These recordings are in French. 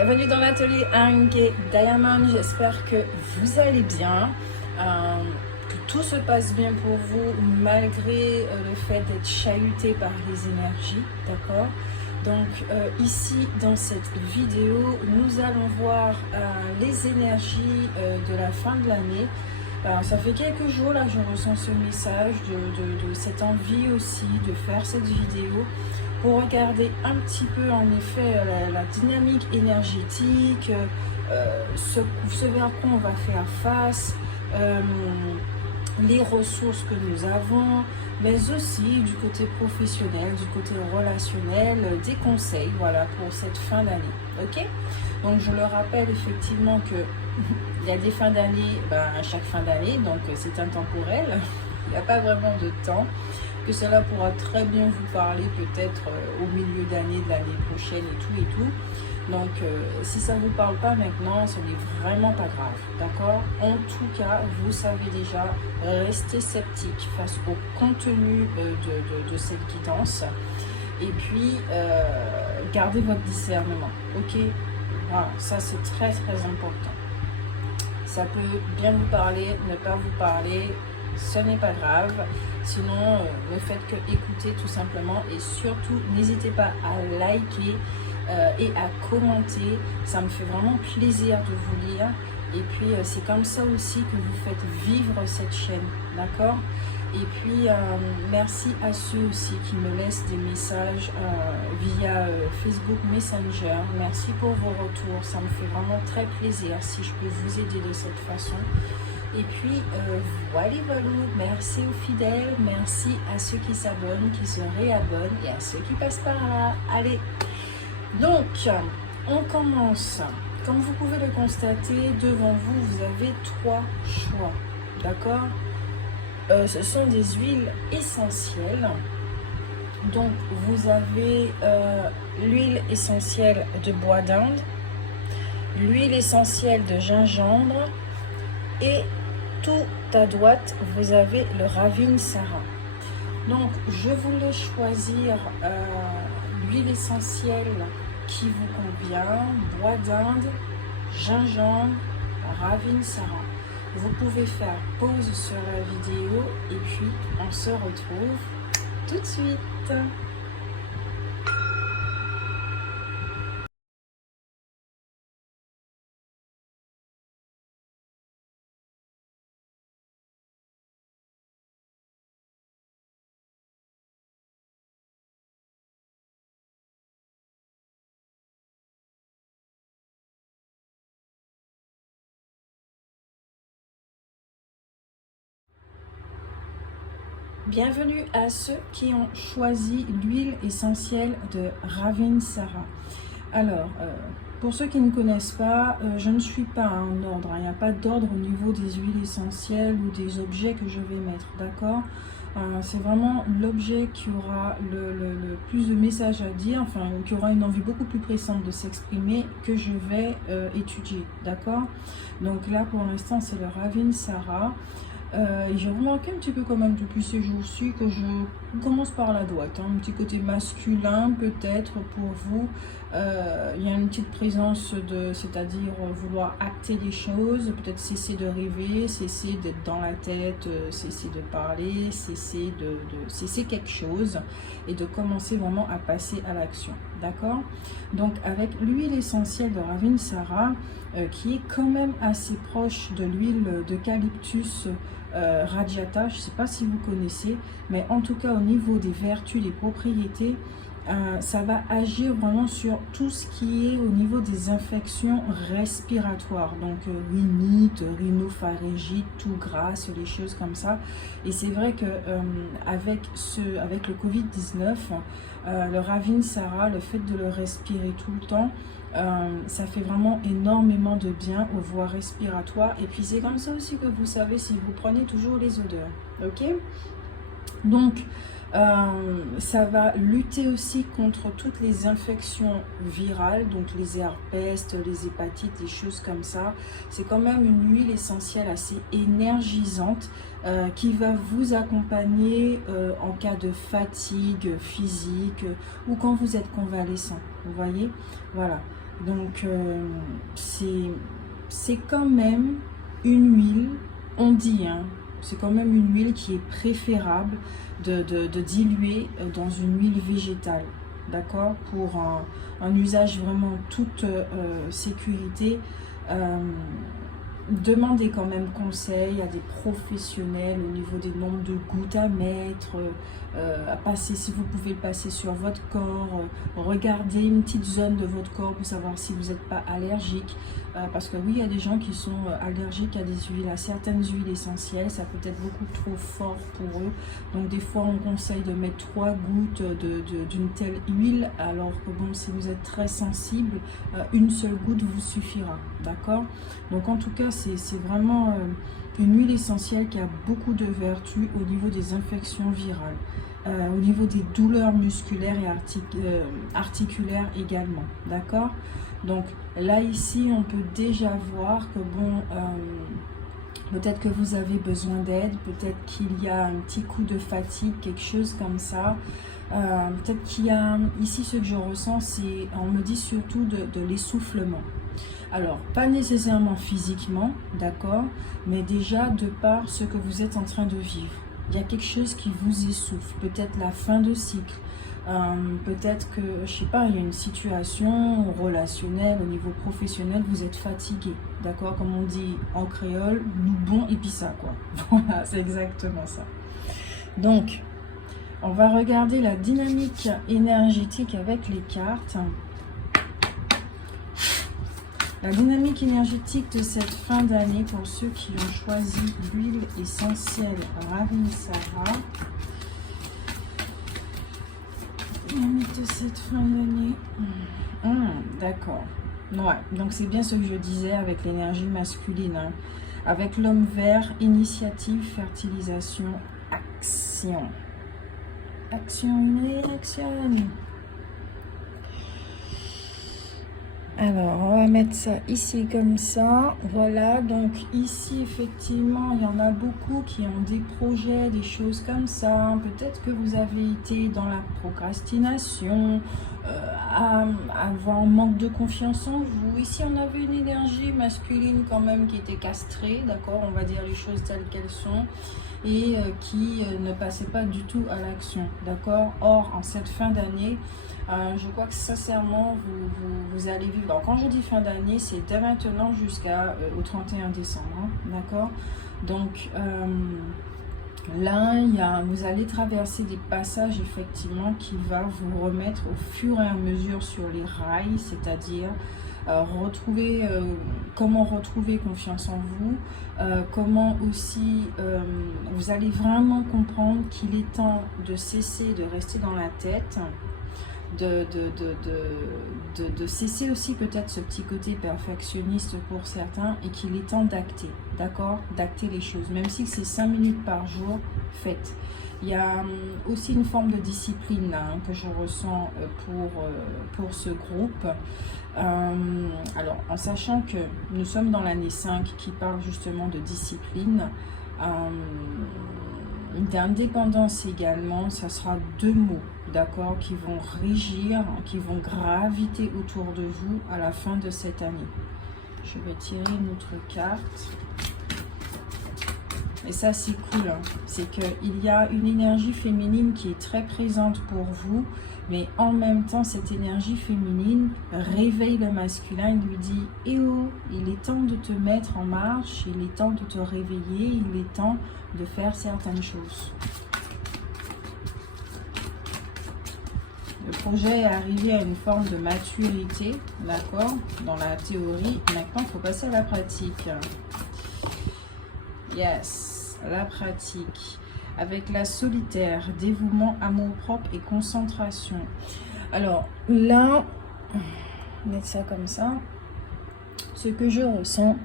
Bienvenue dans l'atelier Ange Diamond, j'espère que vous allez bien, que tout se passe bien pour vous malgré le fait d'être chahuté par les énergies, d'accord? Donc ici dans cette vidéo, nous allons voir les énergies de la fin de l'année. Alors, ça fait quelques jours là, je ressens ce message de cette envie aussi de faire cette vidéo pour regarder un petit peu en effet la dynamique énergétique, ce vers quoi on va faire face, les ressources que nous avons, mais aussi du côté professionnel, du côté relationnel, des conseils, voilà, pour cette fin d'année. Ok? Donc je le rappelle effectivement que il y a des fins d'année, à chaque fin d'année, donc c'est intemporel, il n'y a pas vraiment de temps, que cela pourra très bien vous parler peut-être au milieu d'année, de l'année prochaine et tout. Donc si ça ne vous parle pas maintenant, ce n'est vraiment pas grave, d'accord? En tout cas, vous savez déjà, restez sceptique face au contenu de cette guidance et puis gardez votre discernement, ok? Voilà, ça c'est très important. Ça peut bien vous parler, ne pas vous parler, ce n'est pas grave. Sinon, ne faites que écouter tout simplement. Et surtout, n'hésitez pas à liker et à commenter. Ça me fait vraiment plaisir de vous lire. Et puis, c'est comme ça aussi que vous faites vivre cette chaîne. D'accord? Et puis, merci à ceux aussi qui me laissent des messages via Facebook Messenger. Merci pour vos retours. Ça me fait vraiment très plaisir si je peux vous aider de cette façon. Et puis, voilà, merci aux fidèles, merci à ceux qui s'abonnent, qui se réabonnent et à ceux qui passent par là. Allez, donc, on commence. Comme vous pouvez le constater, devant vous, vous avez 3 choix, d'accord? Ce sont des huiles essentielles. Donc, vous avez l'huile essentielle de bois d'Inde, l'huile essentielle de gingembre et tout à droite, vous avez le Ravinsara. Donc, je voulais choisir l'huile essentielle qui vous convient, bois d'Inde, gingembre, Ravinsara. Vous pouvez faire pause sur la vidéo et puis on se retrouve tout de suite. Bienvenue à ceux qui ont choisi l'huile essentielle de Ravinsara. Alors, pour ceux qui ne connaissent pas, je ne suis pas un ordre. Il n'y a pas d'ordre au niveau des huiles essentielles ou des objets que je vais mettre, d'accord? C'est vraiment l'objet qui aura le plus de messages à dire, enfin, qui aura une envie beaucoup plus pressante de s'exprimer que je vais étudier, d'accord? Donc là, pour l'instant, c'est le Ravinsara. J'ai remarqué un petit peu quand même depuis ces jours-ci que je commence par la droite, un petit côté masculin peut-être pour vous. Il y a une petite présence c'est-à-dire vouloir acter les choses, peut-être cesser de rêver, cesser d'être dans la tête, cesser de parler, cesser cesser quelque chose et de commencer vraiment à passer à l'action, d'accord? Donc avec l'huile essentielle de Ravinsara, qui est quand même assez proche de l'huile d'eucalyptus radiata, je ne sais pas si vous connaissez, mais en tout cas au niveau des vertus, des propriétés, ça va agir vraiment sur tout ce qui est au niveau des infections respiratoires, donc rhinite, rhinopharyngite, tout grasse, les choses comme ça. Et c'est vrai que avec le Covid-19, le Ravinsara, le fait de le respirer tout le temps, ça fait vraiment énormément de bien aux voies respiratoires. Et puis c'est comme ça aussi que vous savez si vous prenez toujours les odeurs, ok? Donc ça va lutter aussi contre toutes les infections virales, donc les herpès, les hépatites, les choses comme ça. C'est quand même une huile essentielle assez énergisante qui va vous accompagner en cas de fatigue physique ou quand vous êtes convalescent, vous voyez, voilà. Donc, c'est quand même une huile, on dit, hein, c'est quand même une huile qui est préférable de diluer dans une huile végétale, d'accord? Pour un usage vraiment toute sécurité. Demandez quand même conseil à des professionnels au niveau des nombres de gouttes à mettre, à passer, si vous pouvez le passer sur votre corps, regardez une petite zone de votre corps pour savoir si vous n'êtes pas allergique, parce que oui, il y a des gens qui sont allergiques à des huiles, à certaines huiles essentielles, ça peut être beaucoup trop fort pour eux, donc des fois on conseille de mettre 3 gouttes d'une telle huile, alors que bon, si vous êtes très sensible, une seule goutte vous suffira, d'accord? Donc en tout cas, c'est vraiment une huile essentielle qui a beaucoup de vertus au niveau des infections virales, au niveau des douleurs musculaires et articulaires également, d'accord? Donc là ici on peut déjà voir que bon, peut-être que vous avez besoin d'aide, peut-être qu'il y a un petit coup de fatigue, quelque chose comme ça. Peut-être qu'il y a ici, ce que je ressens, c'est, on me dit surtout de l'essoufflement. Alors, pas nécessairement physiquement, d'accord, mais déjà de par ce que vous êtes en train de vivre. Il y a quelque chose qui vous essouffle, peut-être la fin de cycle, peut-être que, je sais pas, il y a une situation relationnelle, au niveau professionnel, vous êtes fatigué, d'accord, comme on dit en créole, nous bon et puis ça, quoi. Voilà, c'est exactement ça. Donc, on va regarder la dynamique énergétique avec les cartes. La dynamique énergétique de cette fin d'année pour ceux qui ont choisi l'huile essentielle Ravinsara. Dynamique de cette fin d'année. D'accord. Ouais, donc c'est bien ce que je disais avec l'énergie masculine. Hein. Avec l'homme vert, initiative, fertilisation, action. Action, une action. Alors, on va mettre ça ici comme ça. Voilà, donc ici, effectivement, il y en a beaucoup qui ont des projets, des choses comme ça. Peut-être que vous avez été dans la procrastination, à avoir un manque de confiance en vous. Ici, on avait une énergie masculine quand même qui était castrée, d'accord? On va dire les choses telles qu'elles sont. Et qui ne passait pas du tout à l'action, d'accord? Or, en cette fin d'année, je crois que sincèrement, vous allez vivre. Alors, quand je dis fin d'année, c'est dès maintenant jusqu'au 31 décembre, hein, d'accord? Donc, là, vous allez traverser des passages, effectivement, qui va vous remettre au fur et à mesure sur les rails, c'est-à-dire comment retrouver confiance en vous, comment aussi vous allez vraiment comprendre qu'il est temps de cesser de rester dans la tête, de cesser aussi peut-être ce petit côté perfectionniste pour certains et qu'il est temps d'acter, d'accord? D'acter les choses, même si c'est 5 minutes par jour, faites. Il y a aussi une forme de discipline là, hein, que je ressens pour ce groupe. Alors, en sachant que nous sommes dans l'année 5 qui parle justement de discipline, d'indépendance également, ça sera 2 mots, d'accord, qui vont régir, qui vont graviter autour de vous à la fin de cette année. Je vais tirer une autre carte. Et ça, c'est cool, hein. C'est qu'il y a une énergie féminine qui est très présente pour vous, mais en même temps, cette énergie féminine réveille le masculin. Il lui dit « Eh oh, il est temps de te mettre en marche, il est temps de te réveiller, il est temps de faire certaines choses. » Le projet est arrivé à une forme de maturité, d'accord, dans la théorie. Maintenant, il faut passer à la pratique. Yes, la pratique. Avec la solitaire, dévouement, amour-propre et concentration. Alors là, mettre ça comme ça. Ce que je ressens,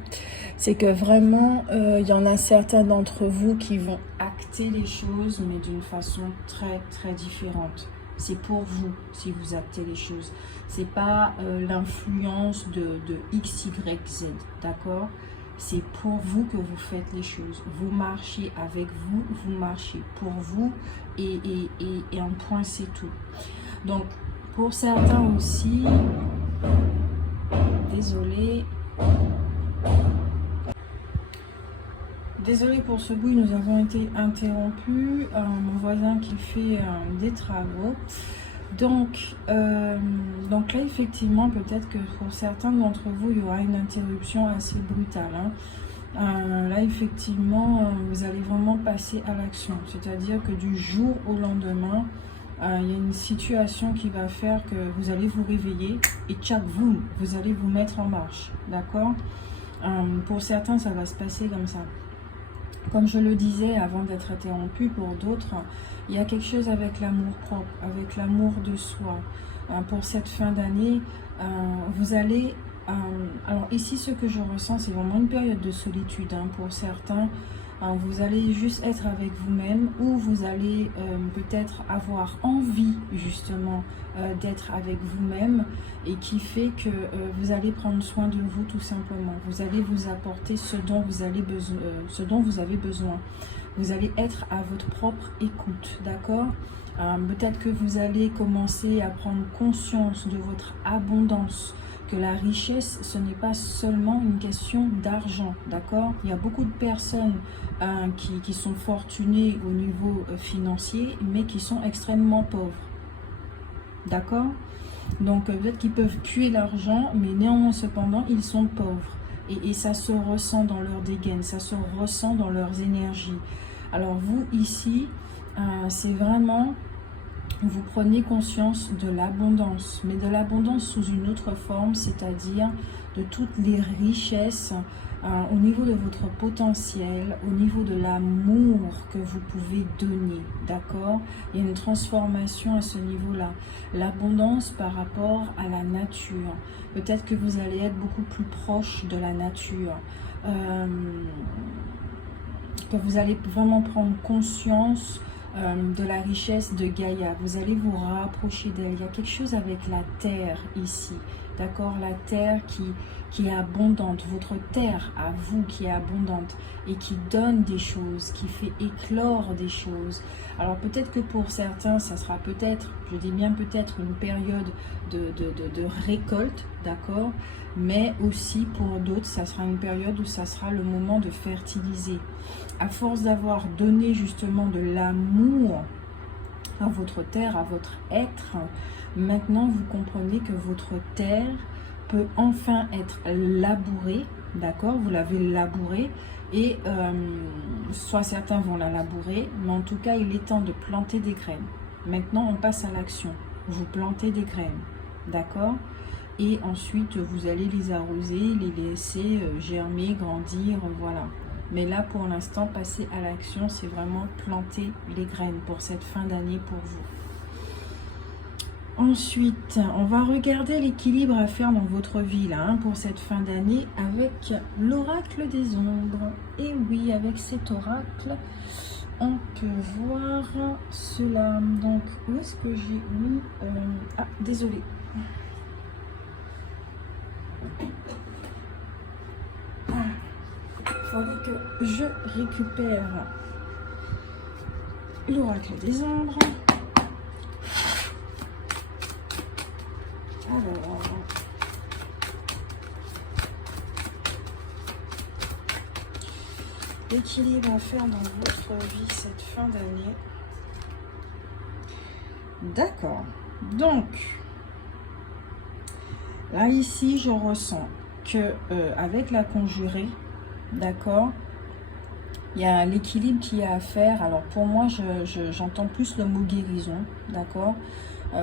c'est que vraiment, il y en a certains d'entre vous qui vont acter les choses, mais d'une façon très, très différente. C'est pour vous, si vous actez les choses. C'est pas l'influence de X, Y, Z, d'accord? C'est pour vous que vous faites les choses. Vous marchez avec vous, vous marchez pour vous et un point c'est tout. Donc pour certains aussi, désolée. Désolée pour ce bruit, nous avons été interrompus. Mon voisin qui fait des travaux. Donc là, effectivement, peut-être que pour certains d'entre vous, il y aura une interruption assez brutale. Là, effectivement, vous allez vraiment passer à l'action. C'est-à-dire que du jour au lendemain, il y a une situation qui va faire que vous allez vous réveiller et tchac, vous allez vous mettre en marche. D'accord? Pour certains, ça va se passer comme ça. Comme je le disais avant d'être interrompu, pour d'autres, il y a quelque chose avec l'amour propre, avec l'amour de soi. Pour cette fin d'année, vous allez... alors ici, ce que je ressens, c'est vraiment une période de solitude. Pour certains, vous allez juste être avec vous-même ou vous allez peut-être avoir envie justement d'être avec vous-même et qui fait que vous allez prendre soin de vous tout simplement. Vous allez vous apporter ce dont vous avez besoin. Vous allez être à votre propre écoute, d'accord? Peut-être que vous allez commencer à prendre conscience de votre abondance, que la richesse, ce n'est pas seulement une question d'argent, d'accord? Il y a beaucoup de personnes qui sont fortunées au niveau financier, mais qui sont extrêmement pauvres, d'accord? Donc peut-être qu'ils peuvent puer l'argent, mais néanmoins cependant, ils sont pauvres. Et ça se ressent dans leur dégaine, ça se ressent dans leurs énergies. Alors vous, ici, c'est vraiment... Vous prenez conscience de l'abondance, mais de l'abondance sous une autre forme, c'est-à-dire de toutes les richesses au niveau de votre potentiel, au niveau de l'amour que vous pouvez donner, d'accord? Il y a une transformation à ce niveau-là. L'abondance par rapport à la nature. Peut-être que vous allez être beaucoup plus proche de la nature. Que vous allez vraiment prendre conscience de la richesse de Gaïa. Vous allez vous rapprocher d'elle. Il y a quelque chose avec la terre ici, d'accord? La terre qui est abondante, votre terre à vous qui est abondante et qui donne des choses, qui fait éclore des choses. Alors peut-être que pour certains, ça sera peut-être, je dis bien peut-être, une période de récolte, d'accord? Mais aussi pour d'autres, ça sera une période où ça sera le moment de fertiliser. À force d'avoir donné justement de l'amour à votre terre, à votre être, maintenant vous comprenez que votre terre peut enfin être labourée, d'accord? Vous l'avez labourée et soit certains vont la labourer, mais en tout cas il est temps de planter des graines. Maintenant on passe à l'action. Vous plantez des graines, d'accord? Et ensuite vous allez les arroser, les laisser germer, grandir, voilà. Mais là pour l'instant, passer à l'action, c'est vraiment planter les graines pour cette fin d'année pour vous. Ensuite, on va regarder l'équilibre à faire dans votre vie là, pour cette fin d'année avec l'oracle des ombres. Et oui, avec cet oracle, on peut voir cela. Donc, où est-ce que j'ai mis ah, désolé. Il fallait que je récupère l'oracle des ombres. Alors, l'équilibre à faire dans votre vie cette fin d'année. D'accord. Donc, là ici, je ressens que avec la conjurée, d'accord, il y a l'équilibre qui est à faire. Alors pour moi, j'entends plus le mot guérison, d'accord.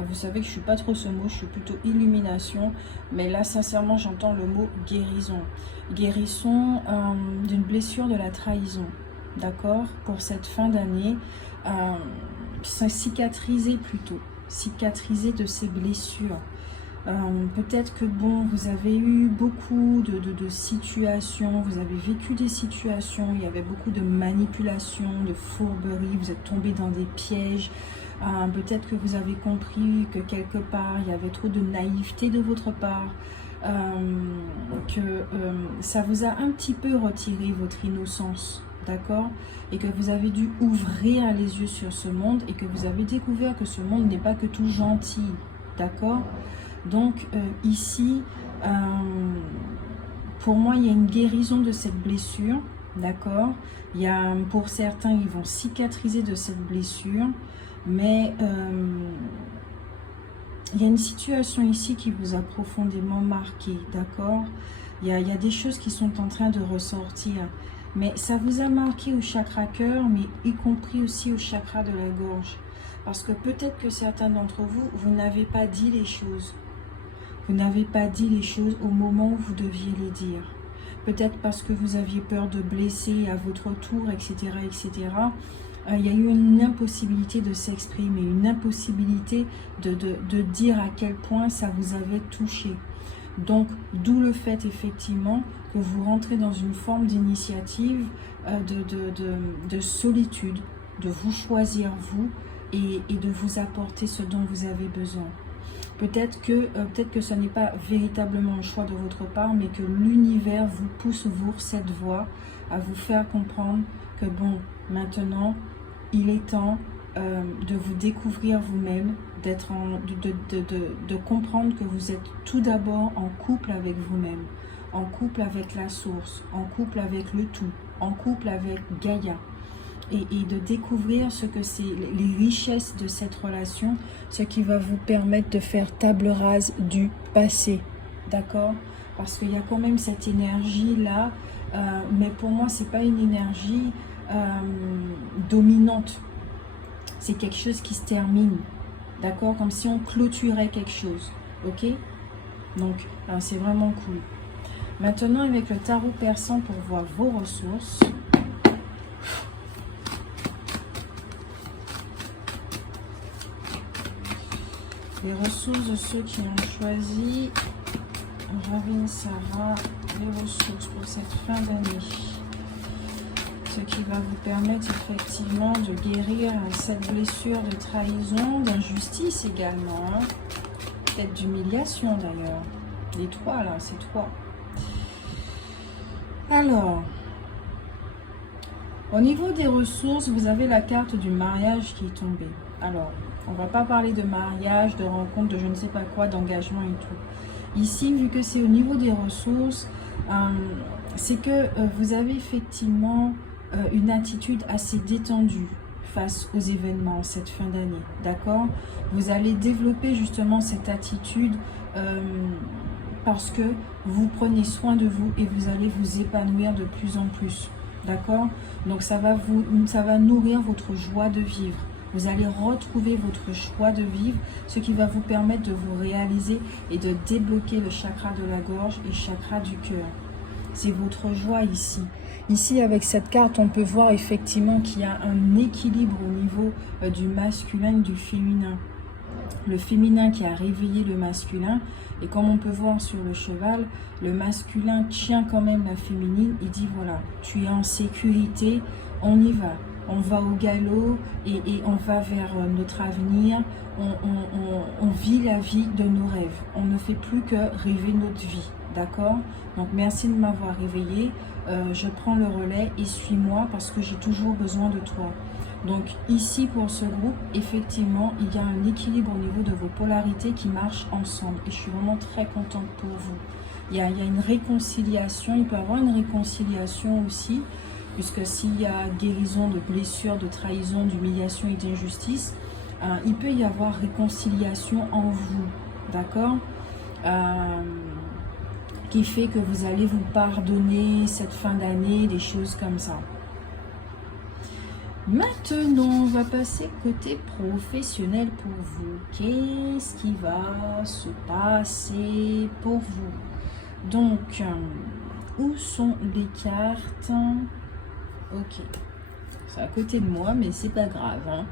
Vous savez que je suis pas trop ce mot, je suis plutôt illumination. Mais là, sincèrement, j'entends le mot guérison. Guérison d'une blessure de la trahison, d'accord, pour cette fin d'année. Cicatriser plutôt, cicatriser de ces blessures. Peut-être que bon, vous avez eu beaucoup de situations, vous avez vécu des situations, il y avait beaucoup de manipulation, de fourberie, vous êtes tombé dans des pièges. Peut-être que vous avez compris que quelque part il y avait trop de naïveté de votre part, que ça vous a un petit peu retiré votre innocence, d'accord, et que vous avez dû ouvrir les yeux sur ce monde et que vous avez découvert que ce monde n'est pas que tout gentil, d'accord. Donc ici, Pour moi, il y a une guérison de cette blessure, d'accord? Il y a, pour certains, ils vont cicatriser de cette blessure, mais il y a une situation ici qui vous a profondément marqué, d'accord? Il y a des choses qui sont en train de ressortir, mais ça vous a marqué au chakra cœur, mais y compris aussi au chakra de la gorge. Parce que peut-être que certains d'entre vous, vous n'avez pas dit les choses. Vous n'avez pas dit les choses au moment où vous deviez les dire. Peut-être parce que vous aviez peur de blesser à votre tour, etc., etc. Il y a eu une impossibilité de s'exprimer, une impossibilité de dire à quel point ça vous avait touché. Donc, d'où le fait effectivement que vous rentrez dans une forme d'initiative de solitude, de vous choisir vous et de vous apporter ce dont vous avez besoin. Peut-être que ce n'est pas véritablement un choix de votre part, mais que l'univers vous pousse ouvrir cette voie à vous faire comprendre que bon, maintenant, il est temps de vous découvrir vous-même, de comprendre que vous êtes tout d'abord en couple avec vous-même, en couple avec la source, en couple avec le tout, en couple avec Gaïa. Et de découvrir ce que c'est, les richesses de cette relation, ce qui va vous permettre de faire table rase du passé, d'accord? Parce qu'il y a quand même cette énergie-là, mais pour moi, c'est pas une énergie dominante. C'est quelque chose qui se termine, d'accord? Comme si on clôturait quelque chose, ok? Donc, c'est vraiment cool. Maintenant, avec le tarot persan pour voir vos ressources. Les ressources de ceux qui ont choisi Ravinsara, les ressources pour cette fin d'année. Ce qui va vous permettre effectivement de guérir cette blessure de trahison, d'injustice également. Hein. Peut-être d'humiliation d'ailleurs. Les trois là, c'est trois. Alors, au niveau des ressources, vous avez la carte du mariage qui est tombée. Alors, on ne va pas parler de mariage, de rencontre, de je ne sais pas quoi, d'engagement et tout. Ici, vu que c'est au niveau des ressources, c'est que vous avez effectivement une attitude assez détendue face aux événements cette fin d'année, d'accord? Vous allez développer justement cette attitude parce que vous prenez soin de vous et vous allez vous épanouir de plus en plus, d'accord? Donc ça va nourrir votre joie de vivre. Vous allez retrouver votre choix de vivre, ce qui va vous permettre de vous réaliser et de débloquer le chakra de la gorge et le chakra du cœur. C'est votre joie ici. Ici, avec cette carte, on peut voir effectivement qu'il y a un équilibre au niveau du masculin et du féminin. Le féminin qui a réveillé le masculin. Et comme on peut voir sur le cheval, le masculin tient quand même la féminine. Il dit voilà, tu es en sécurité, on y va. On va au galop et on va vers notre avenir. On vit la vie de nos rêves. On ne fait plus que rêver notre vie. D'accord? Donc, merci de m'avoir réveillé. Je prends le relais et suis-moi parce que j'ai toujours besoin de toi. Donc, ici, pour ce groupe, effectivement, il y a un équilibre au niveau de vos polarités qui marchent ensemble. Et je suis vraiment très contente pour vous. Il y a une réconciliation. Il peut y avoir une réconciliation aussi. Puisque s'il y a guérison de blessures, de trahison, d'humiliation et d'injustice, il peut y avoir réconciliation en vous, d'accord? Qui fait que vous allez vous pardonner cette fin d'année, des choses comme ça. Maintenant, on va passer côté professionnel pour vous. Qu'est-ce qui va se passer pour vous? Donc, où sont les cartes? Ok, c'est à côté de moi, mais c'est pas grave. Hein.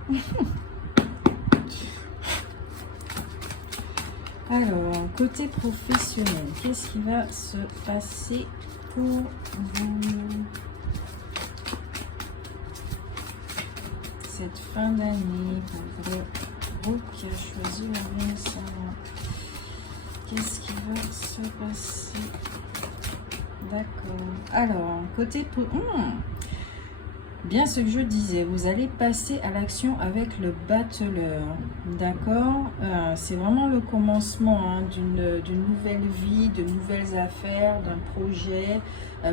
Alors, côté professionnel, qu'est-ce qui va se passer pour vous cette fin d'année pour le groupe qui a choisi la Ravinsara? Qu'est-ce qui va se passer? D'accord. Alors, côté Bien ce que je disais, vous allez passer à l'action avec le battleur, d'accord? C'est vraiment le commencement hein, d'une nouvelle vie, de nouvelles affaires, d'un projet.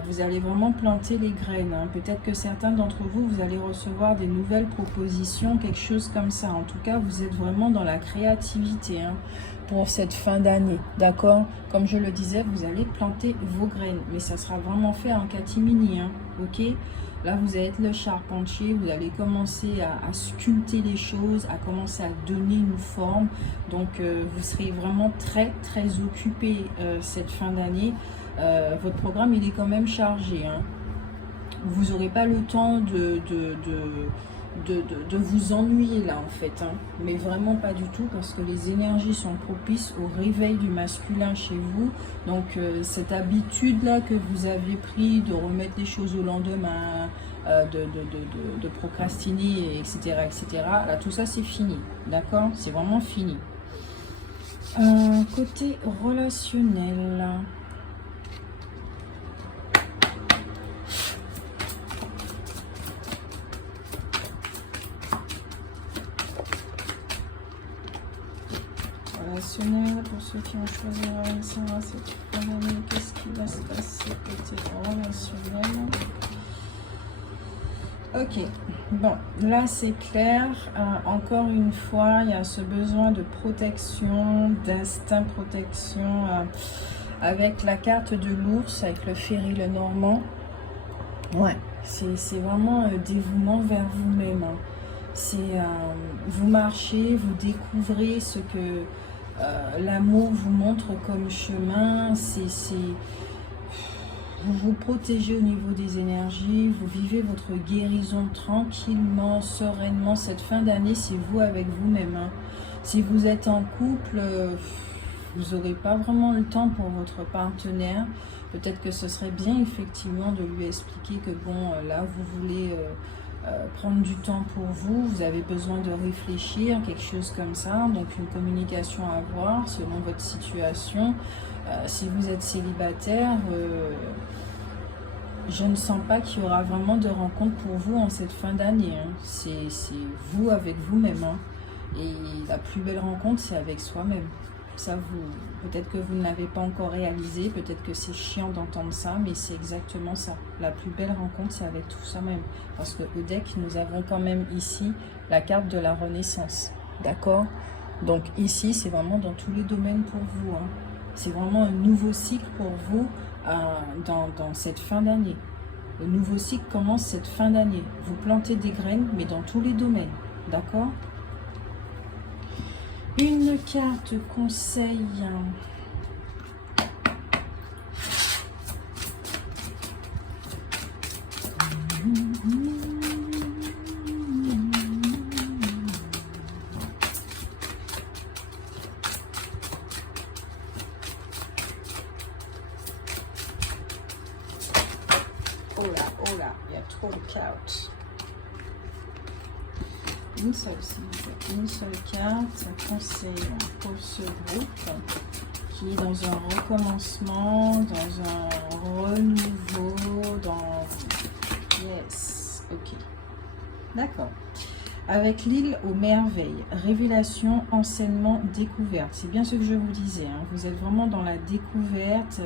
Vous allez vraiment planter les graines. Hein. Peut-être que certains d'entre vous, vous allez recevoir des nouvelles propositions, quelque chose comme ça. En tout cas, vous êtes vraiment dans la créativité hein, pour cette fin d'année, d'accord? Comme je le disais, vous allez planter vos graines, mais ça sera vraiment fait en catimini, hein, ok? Là, vous allez être le charpentier, vous allez commencer à sculpter les choses, à commencer à donner une forme. Donc, vous serez vraiment très, très occupé cette fin d'année. Votre programme, il est quand même chargé. Hein. Vous n'aurez pas le temps de vous ennuyer là, en fait. Hein. Mais vraiment pas du tout, parce que les énergies sont propices au réveil du masculin chez vous. Donc, cette habitude-là que vous avez pris de remettre les choses au lendemain, de procrastiner, etc., etc., là, tout ça, c'est fini. D'accord? C'est vraiment fini. Côté relationnel... pour ceux qui ont choisi ça, cette fin d'année, qu'est-ce qui va se passer côté relationnel? Ok, bon, là c'est clair. Encore une fois, il y a ce besoin de protection, d'instinct protection, avec la carte de l'ours, avec le ferry le normand. Ouais, c'est vraiment dévouement vers vous-même. Hein. C'est vous marchez, vous découvrez ce que l'amour vous montre comme chemin, vous vous protégez au niveau des énergies, vous vivez votre guérison tranquillement, sereinement. Cette fin d'année, c'est vous avec vous-même. Hein. Si vous êtes en couple, vous n'aurez pas vraiment le temps pour votre partenaire. Peut-être que ce serait bien effectivement de lui expliquer que bon, là, vous voulez... prendre du temps pour vous, vous avez besoin de réfléchir, quelque chose comme ça, donc une communication à avoir selon votre situation. Si vous êtes célibataire, je ne sens pas qu'il y aura vraiment de rencontres pour vous en cette fin d'année. Hein. C'est vous avec vous-même. Hein. Et la plus belle rencontre, c'est avec soi-même. Ça, peut-être que vous ne l'avez pas encore réalisé, peut-être que c'est chiant d'entendre ça, mais c'est exactement ça. La plus belle rencontre, c'est avec tout ça même. Parce que au deck, nous avons quand même ici la carte de la renaissance. D'accord? Donc ici, c'est vraiment dans tous les domaines pour vous. Hein. C'est vraiment un nouveau cycle pour vous dans cette fin d'année. Le nouveau cycle commence cette fin d'année. Vous plantez des graines, mais dans tous les domaines. D'accord? Une carte conseil. Oh là, il y a trop de cartes. Une seule, s'il vous plaît. Une seule carte, conseil pour ce groupe qui est dans un recommencement, dans un renouveau, dans... Yes, ok. D'accord. Avec l'île aux merveilles, révélation, enseignement, découverte. C'est bien ce que je vous disais. Hein. Vous êtes vraiment dans la découverte,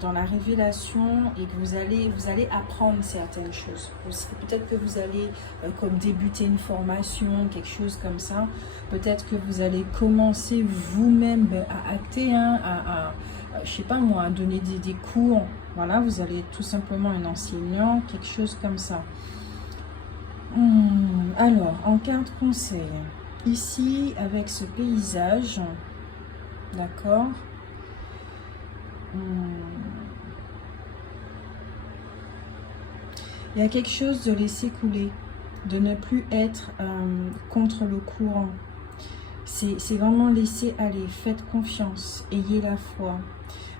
dans la révélation, et que vous allez apprendre certaines choses. Peut-être que vous allez comme débuter une formation, quelque chose comme ça. Peut-être que vous allez commencer vous-même à acter, hein, je sais pas moi, à donner des cours. Voilà, vous allez être tout simplement un enseignant, quelque chose comme ça. Alors, en carte conseil, ici, avec ce paysage, d'accord, il y a quelque chose de laisser couler, de ne plus être contre le courant. C'est vraiment laisser aller, faites confiance, ayez la foi.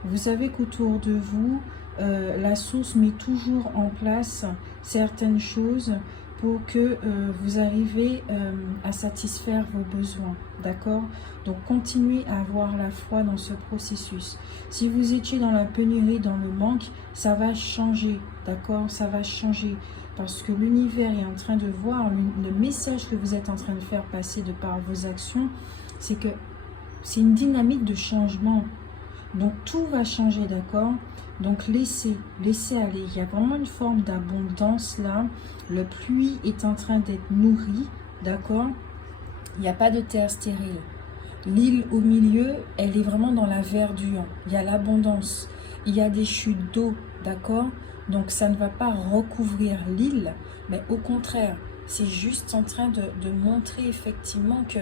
Vous savez qu'autour de vous, la source met toujours en place certaines choses pour que vous arrivez à satisfaire vos besoins, d'accord? Donc, continuez à avoir la foi dans ce processus. Si vous étiez dans la pénurie, dans le manque, ça va changer, d'accord? Ça va changer. parce que l'univers est en train de voir, le message que vous êtes en train de faire passer de par vos actions, c'est que c'est une dynamique de changement. Donc tout va changer, d'accord? Donc laissez aller. Il y a vraiment une forme d'abondance là. Le pluie est en train d'être nourrie, d'accord? Il n'y a pas de terre stérile. L'île au milieu, elle est vraiment dans la verdure. Il y a l'abondance. Il y a des chutes d'eau, d'accord? Donc ça ne va pas recouvrir l'île, mais au contraire, c'est juste en train de montrer effectivement que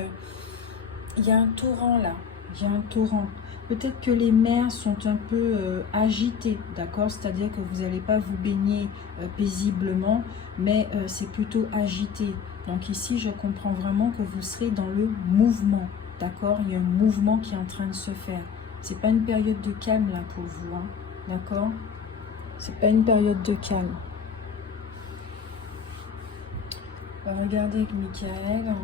il y a un torrent là. Il y a un torrent. Peut-être que les mers sont un peu agitées, d'accord? C'est-à-dire que vous n'allez pas vous baigner paisiblement, mais c'est plutôt agité. Donc ici, je comprends vraiment que vous serez dans le mouvement, d'accord? Il y a un mouvement qui est en train de se faire. C'est pas une période de calme là pour vous, hein, d'accord? C'est pas une période de calme. On va regarder avec Michael.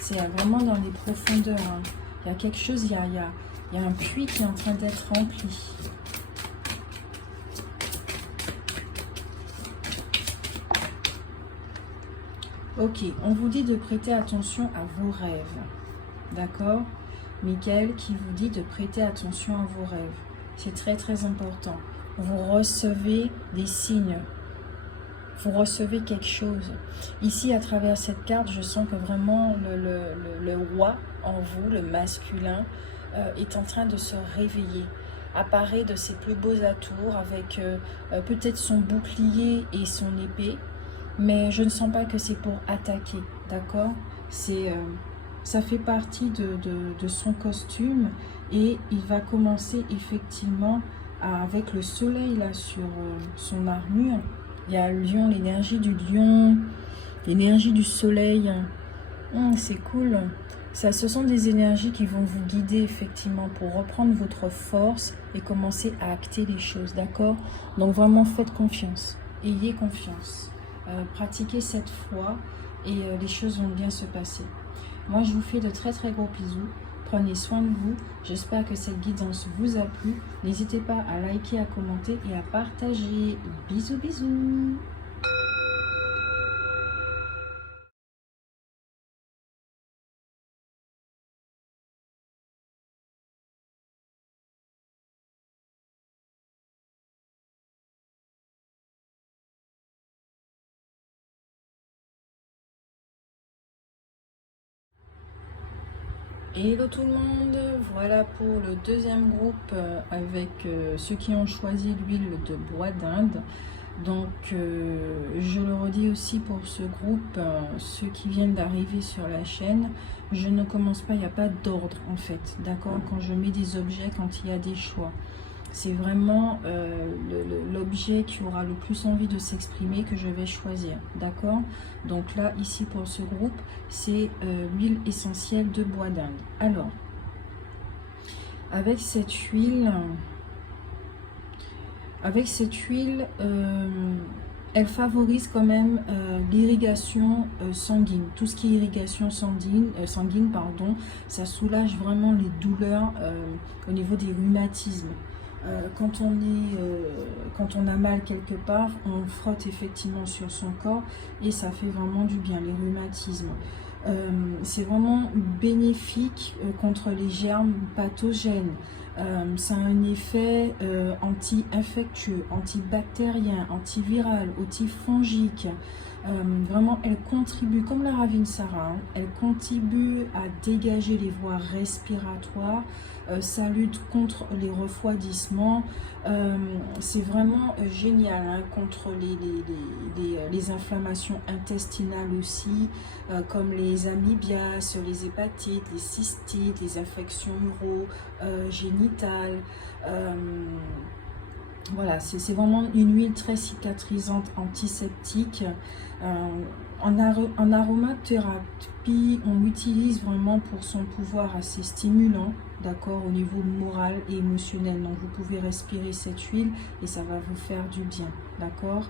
C'est vraiment dans les profondeurs. Hein. Il y a quelque chose, il y a un puits qui est en train d'être rempli. Ok, on vous dit de prêter attention à vos rêves. D'accord? Michael qui vous dit de prêter attention à vos rêves. C'est très très important. Vous recevez des signes. Vous recevez quelque chose. Ici, à travers cette carte, je sens que vraiment le roi en vous, le masculin, est en train de se réveiller. Apparaît de ses plus beaux atours avec peut-être son bouclier et son épée. Mais je ne sens pas que c'est pour attaquer, d'accord? Ça fait partie de son costume et il va commencer effectivement avec le soleil là sur son armure. Il y a le lion, l'énergie du lion, l'énergie du soleil. C'est cool. Ce sont des énergies qui vont vous guider effectivement pour reprendre votre force et commencer à acter les choses, d'accord? Donc vraiment faites confiance, ayez confiance. Pratiquez cette foi et les choses vont bien se passer. Moi, je vous fais de très très gros bisous. Prenez soin de vous. J'espère que cette guidance vous a plu. N'hésitez pas à liker, à commenter et à partager. Bisous, bisous. Hello tout le monde, voilà pour le deuxième groupe avec ceux qui ont choisi l'huile de bois d'Inde. Donc je le redis aussi pour ce groupe, ceux qui viennent d'arriver sur la chaîne, je ne commence pas, il n'y a pas d'ordre en fait, d'accord? Quand je mets des objets, quand il y a des choix. C'est vraiment l'objet qui aura le plus envie de s'exprimer que je vais choisir, d'accord? Donc là, ici pour ce groupe, c'est l'huile essentielle de bois d'Inde. Alors, avec cette huile, elle favorise quand même l'irrigation sanguine. Tout ce qui est irrigation sanguine, ça soulage vraiment les douleurs au niveau des rhumatismes. Quand on a mal quelque part, on frotte effectivement sur son corps et ça fait vraiment du bien, les rhumatismes. C'est vraiment bénéfique contre les germes pathogènes. Ça a un effet anti-infectieux, antibactérien, antiviral, antifongique. Vraiment, elle contribue, comme la Ravinsara, elle contribue à dégager les voies respiratoires, ça lutte contre les refroidissements. C'est vraiment génial hein, contre les inflammations intestinales aussi, comme les amibias, les hépatites, les cystites, les infections urogénitales. Voilà, c'est vraiment une huile très cicatrisante, antiseptique. En aromathérapie, on l'utilise vraiment pour son pouvoir assez stimulant, d'accord, au niveau moral et émotionnel. Donc vous pouvez respirer cette huile et ça va vous faire du bien, d'accord.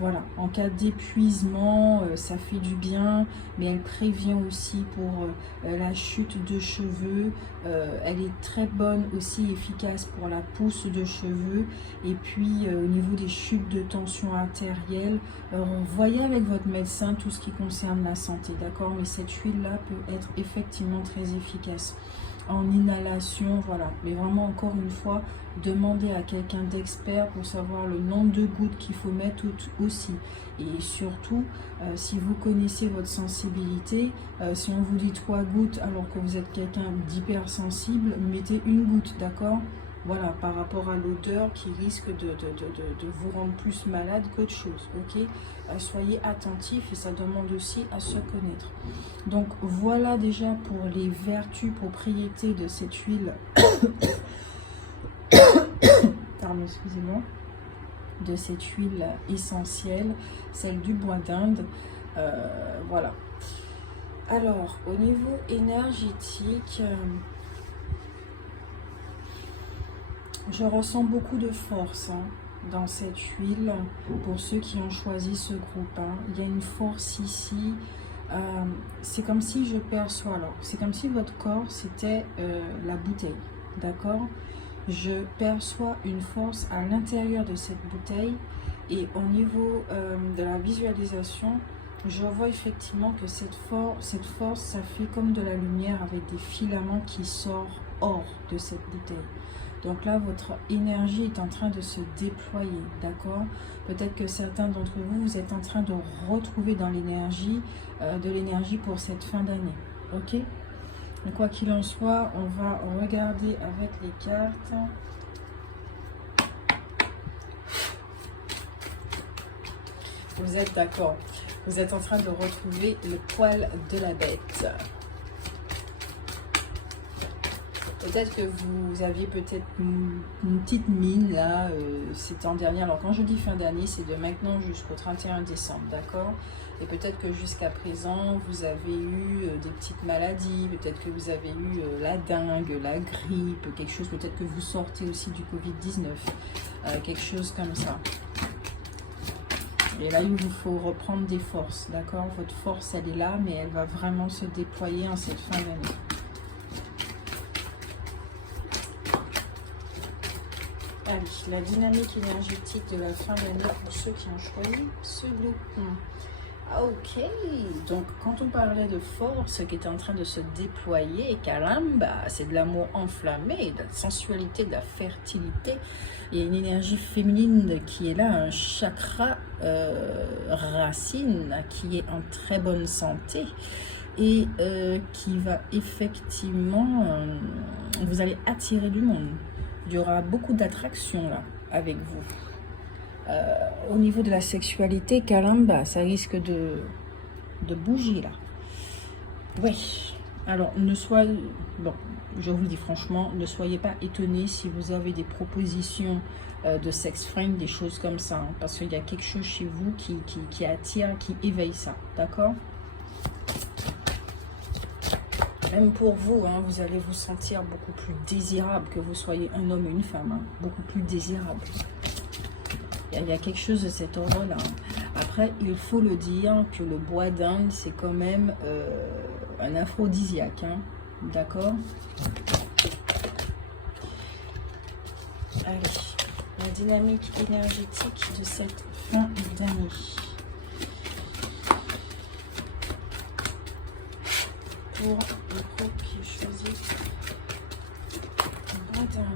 Voilà, en cas d'épuisement, ça fait du bien, mais elle prévient aussi pour la chute de cheveux. Elle est très bonne aussi, efficace pour la pousse de cheveux. Et puis au niveau des chutes de tension artérielle, voyez avec votre médecin tout ce qui concerne la santé, d'accord? Mais cette huile-là peut être effectivement très efficace en inhalation, voilà. Mais vraiment, encore une fois, demandez à quelqu'un d'expert pour savoir le nombre de gouttes qu'il faut mettre aussi. Et surtout, si vous connaissez votre sensibilité, si on vous dit 3 gouttes alors que vous êtes quelqu'un d'hypersensible, mettez une goutte, d'accord? Voilà, par rapport à l'odeur qui risque de vous rendre plus malade qu'autre chose, ok? Soyez attentifs et ça demande aussi à se connaître. Donc voilà déjà pour les vertus, propriétés de cette huile. Pardon, excusez-moi. De cette huile essentielle, celle du bois d'Inde. Voilà. Alors, au niveau énergétique... je ressens beaucoup de force dans cette huile pour ceux qui ont choisi ce groupe. Il y a une force ici. C'est comme si je perçois, alors c'est comme si votre corps c'était la bouteille, d'accord? Je perçois une force à l'intérieur de cette bouteille et au niveau de la visualisation, je vois effectivement que cette force, ça fait comme de la lumière avec des filaments qui sortent hors de cette bouteille. Donc là, votre énergie est en train de se déployer, d'accord? Peut-être que certains d'entre vous, vous êtes en train de retrouver dans l'énergie, de l'énergie pour cette fin d'année, ok? Mais quoi qu'il en soit, on va regarder avec les cartes. Vous êtes d'accord? Vous êtes en train de retrouver le poil de la bête. Peut-être que vous aviez peut-être une petite mine là, c'était en dernier. Alors quand je dis fin d'année, c'est de maintenant jusqu'au 31 décembre, d'accord? Et peut-être que jusqu'à présent, vous avez eu des petites maladies, peut-être que vous avez eu la dengue, la grippe, quelque chose, peut-être que vous sortez aussi du Covid-19, quelque chose comme ça. Et là, il vous faut reprendre des forces, d'accord? Votre force, elle est là, mais elle va vraiment se déployer en cette fin d'année. Allez, la dynamique énergétique de la fin d'année pour ceux qui ont choisi ce groupe. Ok, donc quand on parlait de force qui est en train de se déployer, caramba, c'est de l'amour enflammé, de la sensualité, de la fertilité. Il y a une énergie féminine qui est là, un chakra racine qui est en très bonne santé et qui va effectivement, vous allez attirer du monde. Il y aura beaucoup d'attraction là avec vous. Au niveau de la sexualité, caramba, ça risque de bouger là. Oui. Alors, bon, je vous le dis franchement, ne soyez pas étonnés si vous avez des propositions de sex friend, des choses comme ça, hein, parce qu'il y a quelque chose chez vous qui attire, qui éveille ça, d'accord? Même pour vous, hein, vous allez vous sentir beaucoup plus désirable, que vous soyez un homme ou une femme, hein, beaucoup plus désirable. Il y a quelque chose de cet ordre-là. Après, il faut le dire que le bois d'Inde, c'est quand même un aphrodisiaque, hein, d'accord? Allez, la dynamique énergétique de cette fin d'année. Pour le groupe qui choisit le bois d'Inde.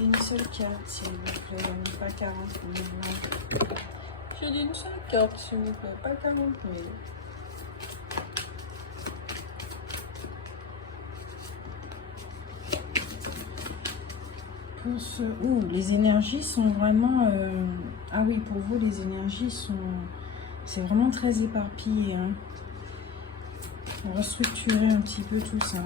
Une seule carte, s'il vous plaît, pas 40 000. J'ai dit une seule carte, s'il vous plaît, pas 40 000. Les énergies sont vraiment... Ah oui, pour vous, les énergies sont... C'est vraiment très éparpillé. Hein. On va restructurer un petit peu tout ça.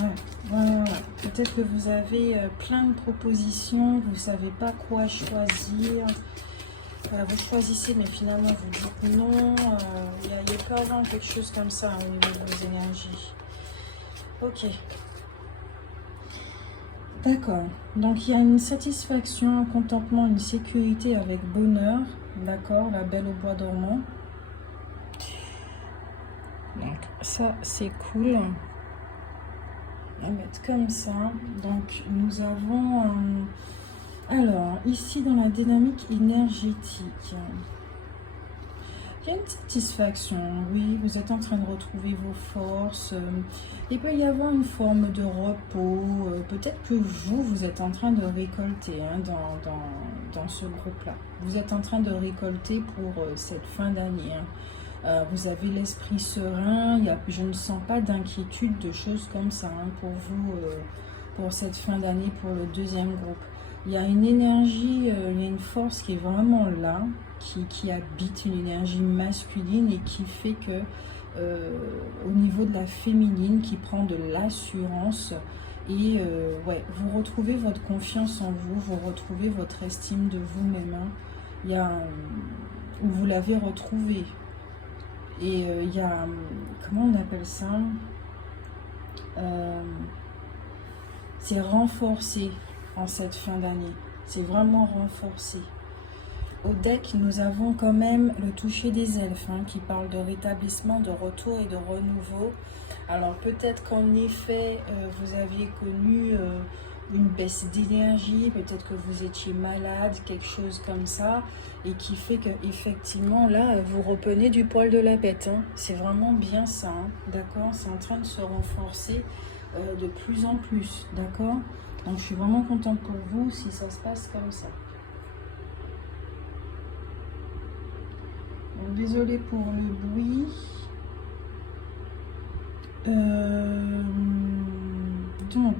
Ouais. Peut-être que vous avez plein de propositions, vous ne savez pas quoi choisir. Vous choisissez, mais finalement, vous dites non. Il y a pas vraiment quelque chose comme ça au niveau de vos énergies. Ok. D'accord. Donc, il y a une satisfaction, un contentement, une sécurité avec bonheur. D'accord. La belle au bois dormant. Donc, ça, c'est cool. On va mettre comme ça. Donc, nous avons... alors, ici, dans la dynamique énergétique... il y a une satisfaction, oui, vous êtes en train de retrouver vos forces. Il peut y avoir une forme de repos. Peut-être que vous êtes en train de récolter hein, dans ce groupe-là. Vous êtes en train de récolter pour cette fin d'année. Hein. Vous avez l'esprit serein. Je ne sens pas d'inquiétude, de choses comme ça hein, pour vous, pour cette fin d'année, pour le deuxième groupe. Il y a une énergie, il y a une force qui est vraiment là. Qui habite une énergie masculine et qui fait que au niveau de la féminine qui prend de l'assurance et ouais, vous retrouvez votre confiance en vous, vous retrouvez votre estime de vous-même hein. Il y a vous l'avez retrouvé et il y a comment on appelle ça c'est renforcé en cette fin d'année, c'est vraiment renforcé. Au deck, nous avons quand même le toucher des elfes hein, qui parle de rétablissement, de retour et de renouveau. Alors peut-être qu'en effet, vous aviez connu une baisse d'énergie, peut-être que vous étiez malade, quelque chose comme ça, et qui fait que effectivement là, vous reprenez du poil de la bête. Hein. C'est vraiment bien ça, hein, d'accord? C'est en train de se renforcer de plus en plus, d'accord? Donc je suis vraiment contente pour vous si ça se passe comme ça. Désolée pour le bruit. Donc,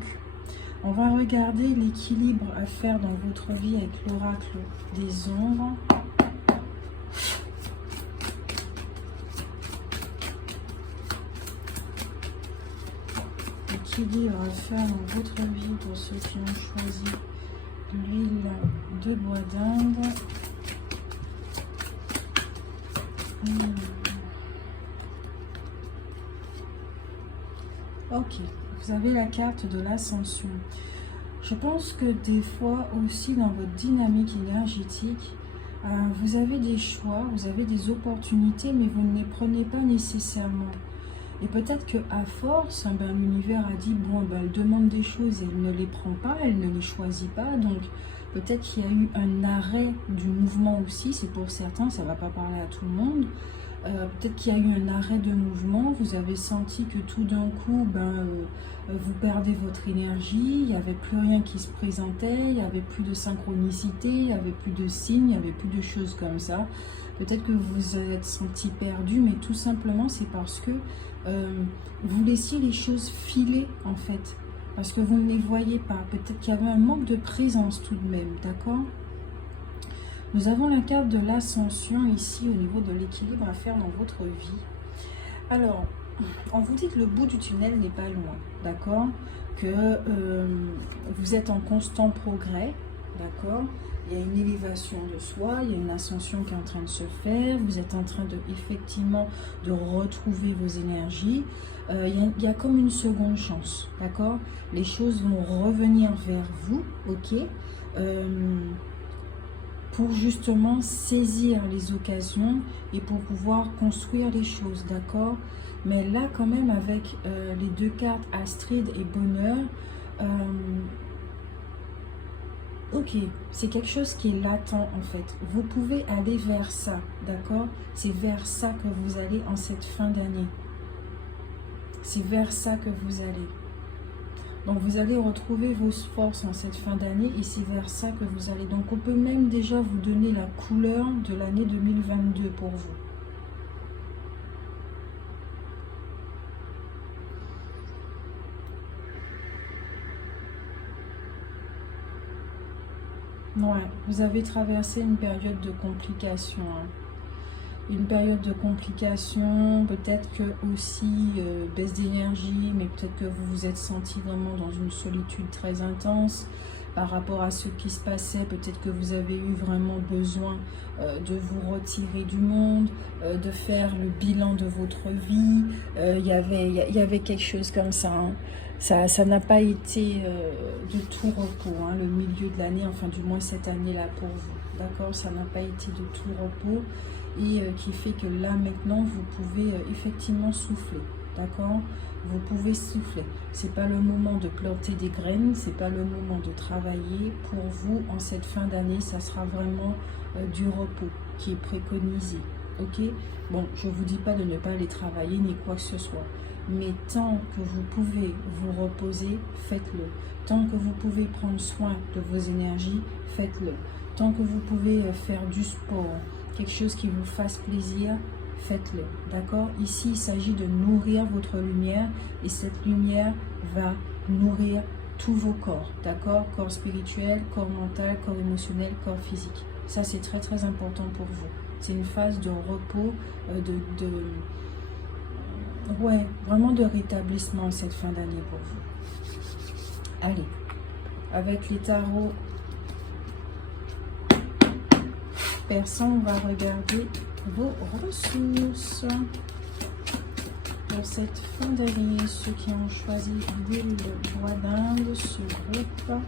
on va regarder l'équilibre à faire dans votre vie avec l'oracle des ombres. L'équilibre à faire dans votre vie pour ceux qui ont choisi l'huile de bois d'Inde. Ok, vous avez la carte de l'ascension. Je pense que des fois aussi dans votre dynamique énergétique, vous avez des choix, vous avez des opportunités, mais vous ne les prenez pas nécessairement. Et peut-être qu'à force, ben, l'univers a dit, bon, ben, elle demande des choses, elle ne les prend pas, elle ne les choisit pas. Donc peut-être qu'il y a eu un arrêt du mouvement aussi, c'est pour certains, ça ne va pas parler à tout le monde. Peut-être qu'il y a eu un arrêt de mouvement, vous avez senti que tout d'un coup, vous perdez votre énergie, il n'y avait plus rien qui se présentait, il n'y avait plus de synchronicité, il n'y avait plus de signes, il n'y avait plus de choses comme ça. Peut-être que vous vous êtes senti perdu, mais tout simplement c'est parce que vous laissiez les choses filer en fait, parce que vous ne les voyez pas. Peut-être qu'il y avait un manque de présence tout de même, d'accord ? Nous avons la carte de l'ascension ici au niveau de l'équilibre à faire dans votre vie. Alors, on vous dit que le bout du tunnel n'est pas loin, d'accord? Que vous êtes en constant progrès, d'accord? Il y a une élévation de soi, il y a une ascension qui est en train de se faire, vous êtes en train de effectivement de retrouver vos énergies. Il y a comme une seconde chance, d'accord? Les choses vont revenir vers vous, ok? Pour justement saisir les occasions et pour pouvoir construire les choses, d'accord? Mais là, quand même, avec les deux cartes Astrid et Bonheur, ok, c'est quelque chose qui est latent en fait. Vous pouvez aller vers ça, d'accord? C'est vers ça que vous allez en cette fin d'année. C'est vers ça que vous allez. Donc vous allez retrouver vos forces en cette fin d'année et c'est vers ça que vous allez. Donc on peut même déjà vous donner la couleur de l'année 2022 pour vous. Ouais, vous avez traversé une période de complications. Hein. Une période de complications, peut-être que aussi baisse d'énergie, mais peut-être que vous vous êtes senti vraiment dans une solitude très intense. par rapport à ce qui se passait. Peut-être que vous avez eu vraiment besoin de vous retirer du monde, de faire le bilan de votre vie. Il y avait quelque chose comme ça. Hein. Ça n'a pas été de tout repos, hein, le milieu de l'année, enfin du moins cette année-là pour vous. D'accord? Ça n'a pas été de tout repos et qui fait que là maintenant vous pouvez effectivement souffler. D'accord? Vous pouvez souffler. C'est pas le moment de planter des graines, c'est pas le moment de travailler. Pour vous, en cette fin d'année, ça sera vraiment du repos qui est préconisé. Ok? Bon, je vous dis pas de ne pas aller travailler ni quoi que ce soit. Mais tant que vous pouvez vous reposer, faites-le. Tant que vous pouvez prendre soin de vos énergies, faites-le. Tant que vous pouvez faire du sport, quelque chose qui vous fasse plaisir, faites-le. D'accord? Ici, il s'agit de nourrir votre lumière et cette lumière va nourrir tous vos corps. D'accord? Corps spirituel, corps mental, corps émotionnel, corps physique. Ça, c'est très très important pour vous. C'est une phase de repos, ouais, vraiment de rétablissement cette fin d'année pour vous. Allez, avec les tarots persans, on va regarder vos ressources pour cette fin d'année. Ceux qui ont choisi l'huile de bois d'Inde, ce groupe.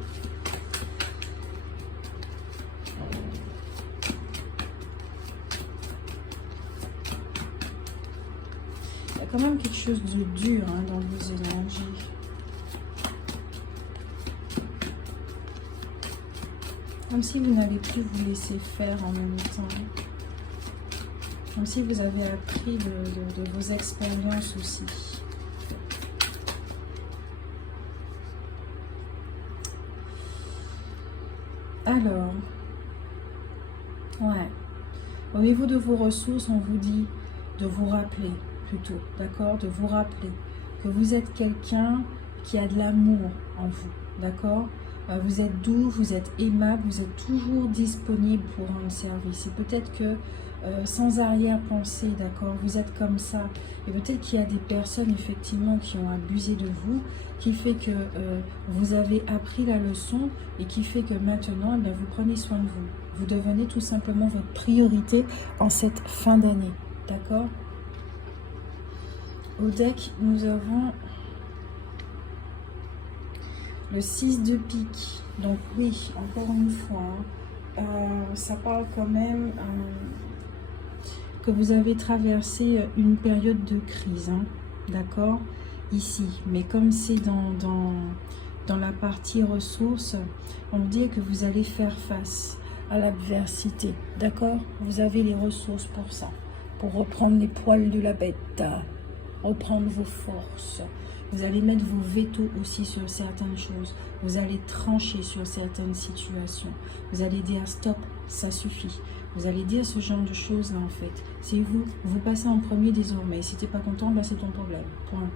Il y a quand même quelque chose de dur hein, dans vos énergies. Comme si vous n'allez plus vous laisser faire en même temps. Comme si vous avez appris de vos expériences aussi. Alors, ouais. Au niveau de vos ressources, on vous dit de vous rappeler plutôt, d'accord? De vous rappeler que vous êtes quelqu'un qui a de l'amour en vous, d'accord? Vous êtes doux, vous êtes aimable, vous êtes toujours disponible pour rendre service. Et peut-être que sans arrière-pensée, d'accord, vous êtes comme ça. Et peut-être qu'il y a des personnes effectivement qui ont abusé de vous, qui fait que vous avez appris la leçon et qui fait que maintenant, eh bien, vous prenez soin de vous. Vous devenez tout simplement votre priorité en cette fin d'année, d'accord? Au deck, nous avons le 6 de pique. Donc oui, encore une fois, ça parle quand même que vous avez traversé une période de crise, hein, d'accord, ici. Mais comme c'est dans la partie ressources, on dit que vous allez faire face à l'adversité, d'accord? Vous avez les ressources pour ça, pour reprendre les poils de la bête, reprendre vos forces. Vous allez mettre vos vétos aussi sur certaines choses. Vous allez trancher sur certaines situations. Vous allez dire stop, ça suffit. Vous allez dire ce genre de choses là en fait. C'est vous, vous passez en premier désormais. Si tu n'es pas content, bah, c'est ton problème. Point.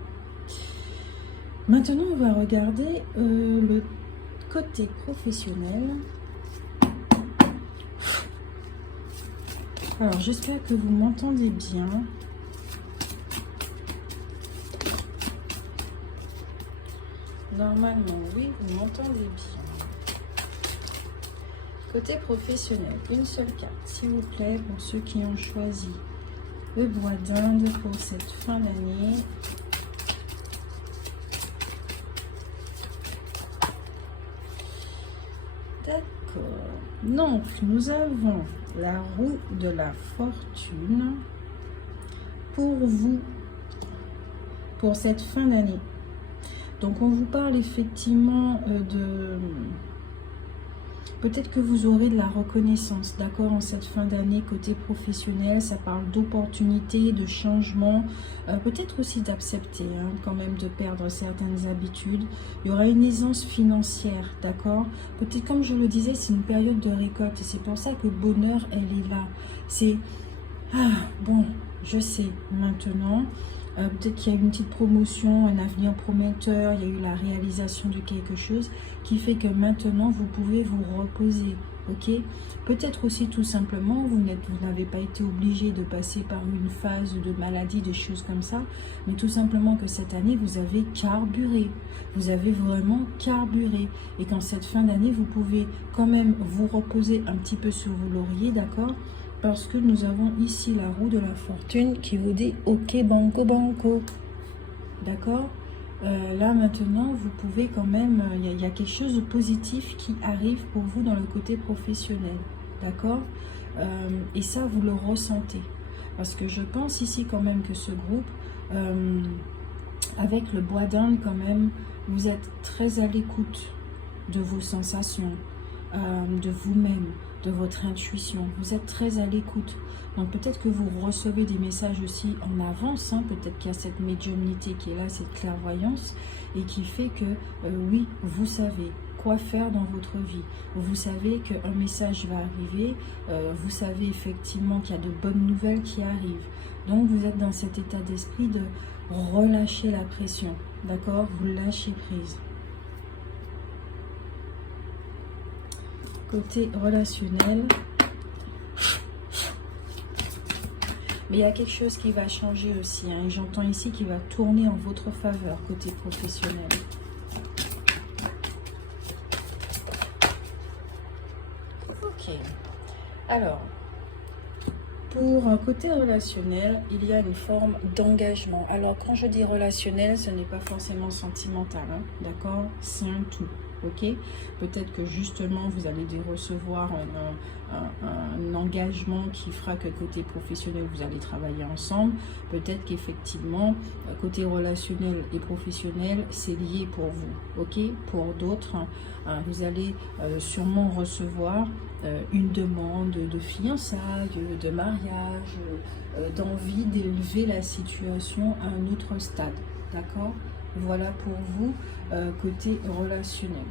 Maintenant, on va regarder le côté professionnel. Alors, j'espère que vous m'entendez bien. Normalement, oui, vous m'entendez bien. Côté professionnel, une seule carte, s'il vous plaît, pour ceux qui ont choisi le bois d'Inde pour cette fin d'année. D'accord. Donc, nous avons la roue de la fortune pour vous, pour cette fin d'année. Donc, on vous parle effectivement de... Peut-être que vous aurez de la reconnaissance, d'accord, en cette fin d'année côté professionnel. Ça parle d'opportunités, de changements, peut-être aussi d'accepter hein, quand même de perdre certaines habitudes. Il y aura une aisance financière, d'accord. Peut-être comme je le disais, c'est une période de récolte et c'est pour ça que le bonheur, elle est là. C'est, ah, bon, je sais maintenant... peut-être qu'il y a une petite promotion, un avenir prometteur, il y a eu la réalisation de quelque chose qui fait que maintenant vous pouvez vous reposer, ok? Peut-être aussi tout simplement, vous n'avez pas été obligé de passer par une phase de maladie, des choses comme ça, mais tout simplement que cette année, vous avez carburé. Vous avez vraiment carburé. Et qu'en cette fin d'année, vous pouvez quand même vous reposer un petit peu sur vos lauriers, d'accord? Parce que nous avons ici la roue de la fortune qui vous dit « Ok, banco, banco ». D'accord? Là maintenant, vous pouvez quand même, il y a quelque chose de positif qui arrive pour vous dans le côté professionnel, d'accord? Et ça, vous le ressentez. Parce que je pense ici quand même que ce groupe, avec le bois d'Inde quand même, vous êtes très à l'écoute de vos sensations, de vous-même, de votre intuition. Vous êtes très à l'écoute. Donc peut-être que vous recevez des messages aussi en avance, hein. Peut-être qu'il y a cette médiumnité qui est là, cette clairvoyance, et qui fait que, oui, vous savez quoi faire dans votre vie. Vous savez qu'un message va arriver, vous savez effectivement qu'il y a de bonnes nouvelles qui arrivent. Donc vous êtes dans cet état d'esprit de relâcher la pression, d'accord? Vous lâchez prise. Côté relationnel, mais il y a quelque chose qui va changer aussi, hein. J'entends ici qui va tourner en votre faveur côté professionnel. Ok. Alors, pour un côté relationnel, il y a une forme d'engagement. Alors, quand je dis relationnel, ce n'est pas forcément sentimental, hein, d'accord? C'est un tout, ok? Peut-être que justement, vous allez recevoir un engagement qui fera que côté professionnel, vous allez travailler ensemble. Peut-être qu'effectivement, côté relationnel et professionnel, c'est lié pour vous, ok? Pour d'autres, vous allez sûrement recevoir une demande de fiançailles, de mariage, d'envie d'élever la situation à un autre stade, d'accord? Voilà pour vous, côté relationnel.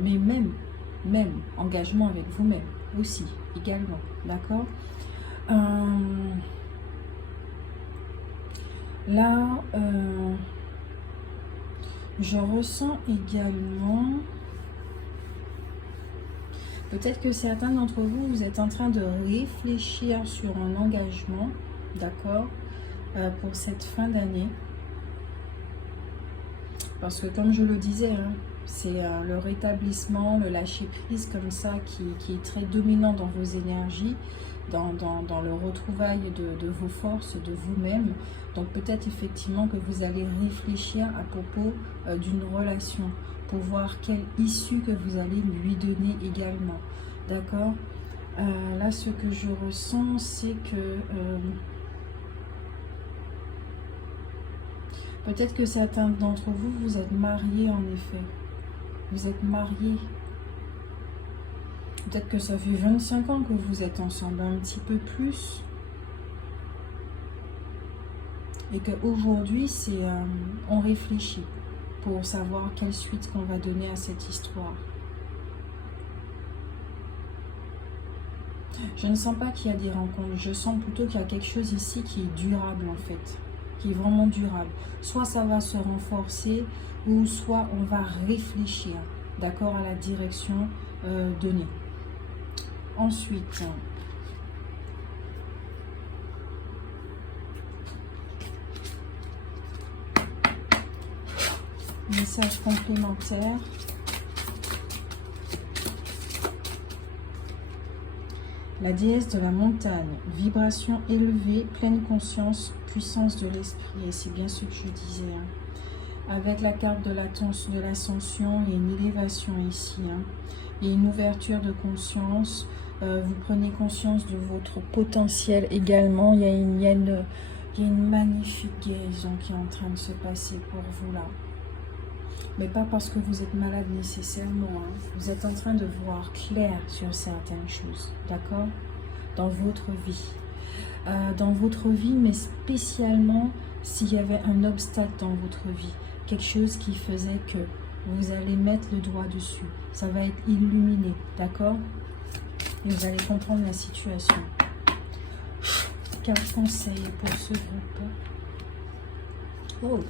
Mais même engagement avec vous-même aussi, également, d'accord? Là, je ressens également... Peut-être que certains d'entre vous, vous êtes en train de réfléchir sur un engagement, d'accord, pour cette fin d'année. Parce que comme je le disais, hein, c'est le rétablissement, le lâcher-prise comme ça qui est très dominant dans vos énergies, dans le retrouvail de vos forces, de vous-même. Donc peut-être effectivement que vous allez réfléchir à propos d'une relation, pour voir quelle issue que vous allez lui donner également. D'accord? Là, ce que je ressens, c'est que peut-être que certains d'entre vous, vous êtes mariés en effet. Vous êtes mariés. Peut-être que ça fait 25 ans que vous êtes ensemble, un petit peu plus. Et qu'aujourd'hui, c'est on réfléchit pour savoir quelle suite qu'on va donner à cette histoire. Je ne sens pas qu'il y a des rencontres, je sens plutôt qu'il y a quelque chose ici qui est durable en fait, qui est vraiment durable. Soit ça va se renforcer, ou soit on va réfléchir, d'accord, à la direction donnée. Ensuite, message complémentaire. La déesse de la montagne, vibration élevée, pleine conscience, puissance de l'esprit. Et c'est bien ce que je disais. Hein. Avec la carte de l'ascension, il y a une élévation ici. Hein. Il y a une ouverture de conscience. Vous prenez conscience de votre potentiel également. Il y a une magnifique guérison qui est en train de se passer pour vous là. Mais pas parce que vous êtes malade nécessairement. Hein. Vous êtes en train de voir clair sur certaines choses, d'accord? Dans votre vie. Dans votre vie, mais spécialement s'il y avait un obstacle dans votre vie. Quelque chose qui faisait que vous allez mettre le doigt dessus. Ça va être illuminé, d'accord? Et vous allez comprendre la situation. Quel conseil pour ce groupe? Oh!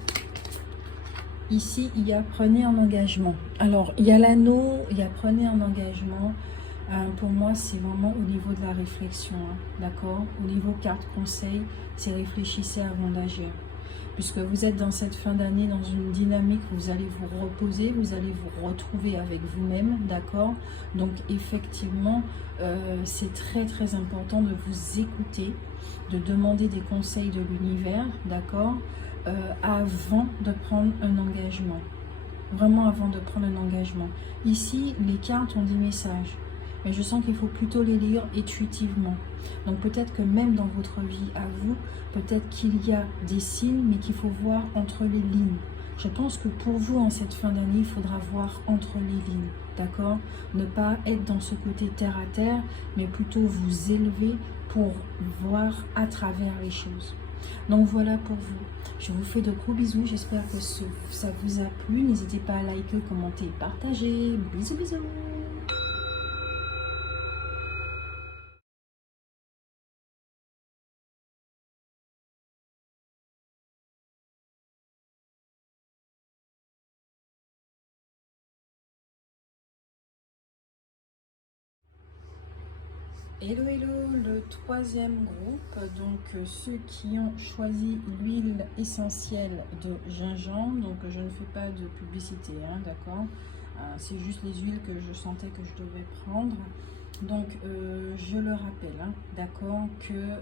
Ici, il y a prenez un engagement. Alors, il y a l'anneau, il y a prenez un engagement. Pour moi, c'est vraiment au niveau de la réflexion, hein, d'accord? Au niveau carte conseil, c'est réfléchissez avant d'agir. Puisque vous êtes dans cette fin d'année, dans une dynamique, vous allez vous reposer, vous allez vous retrouver avec vous-même, d'accord? Donc effectivement, c'est très très important de vous écouter, de demander des conseils de l'univers, d'accord? Avant de prendre un engagement. Vraiment avant de prendre un engagement. Ici, les cartes ont des messages. Mais je sens qu'il faut plutôt les lire intuitivement. Donc peut-être que même dans votre vie à vous, peut-être qu'il y a des signes, mais qu'il faut voir entre les lignes. Je pense que pour vous, en cette fin d'année, il faudra voir entre les lignes, d'accord? Ne pas être dans ce côté terre à terre, mais plutôt vous élever pour voir à travers les choses. Donc voilà pour vous. Je vous fais de gros bisous. J'espère que ça vous a plu. N'hésitez pas à liker, commenter, partager. Bisous, bisous. Hello, hello, le troisième groupe, donc ceux qui ont choisi l'huile essentielle de gingembre. Donc je ne fais pas de publicité, hein, d'accord? C'est juste les huiles que je sentais que je devais prendre. Donc je le rappelle, hein, d'accord, que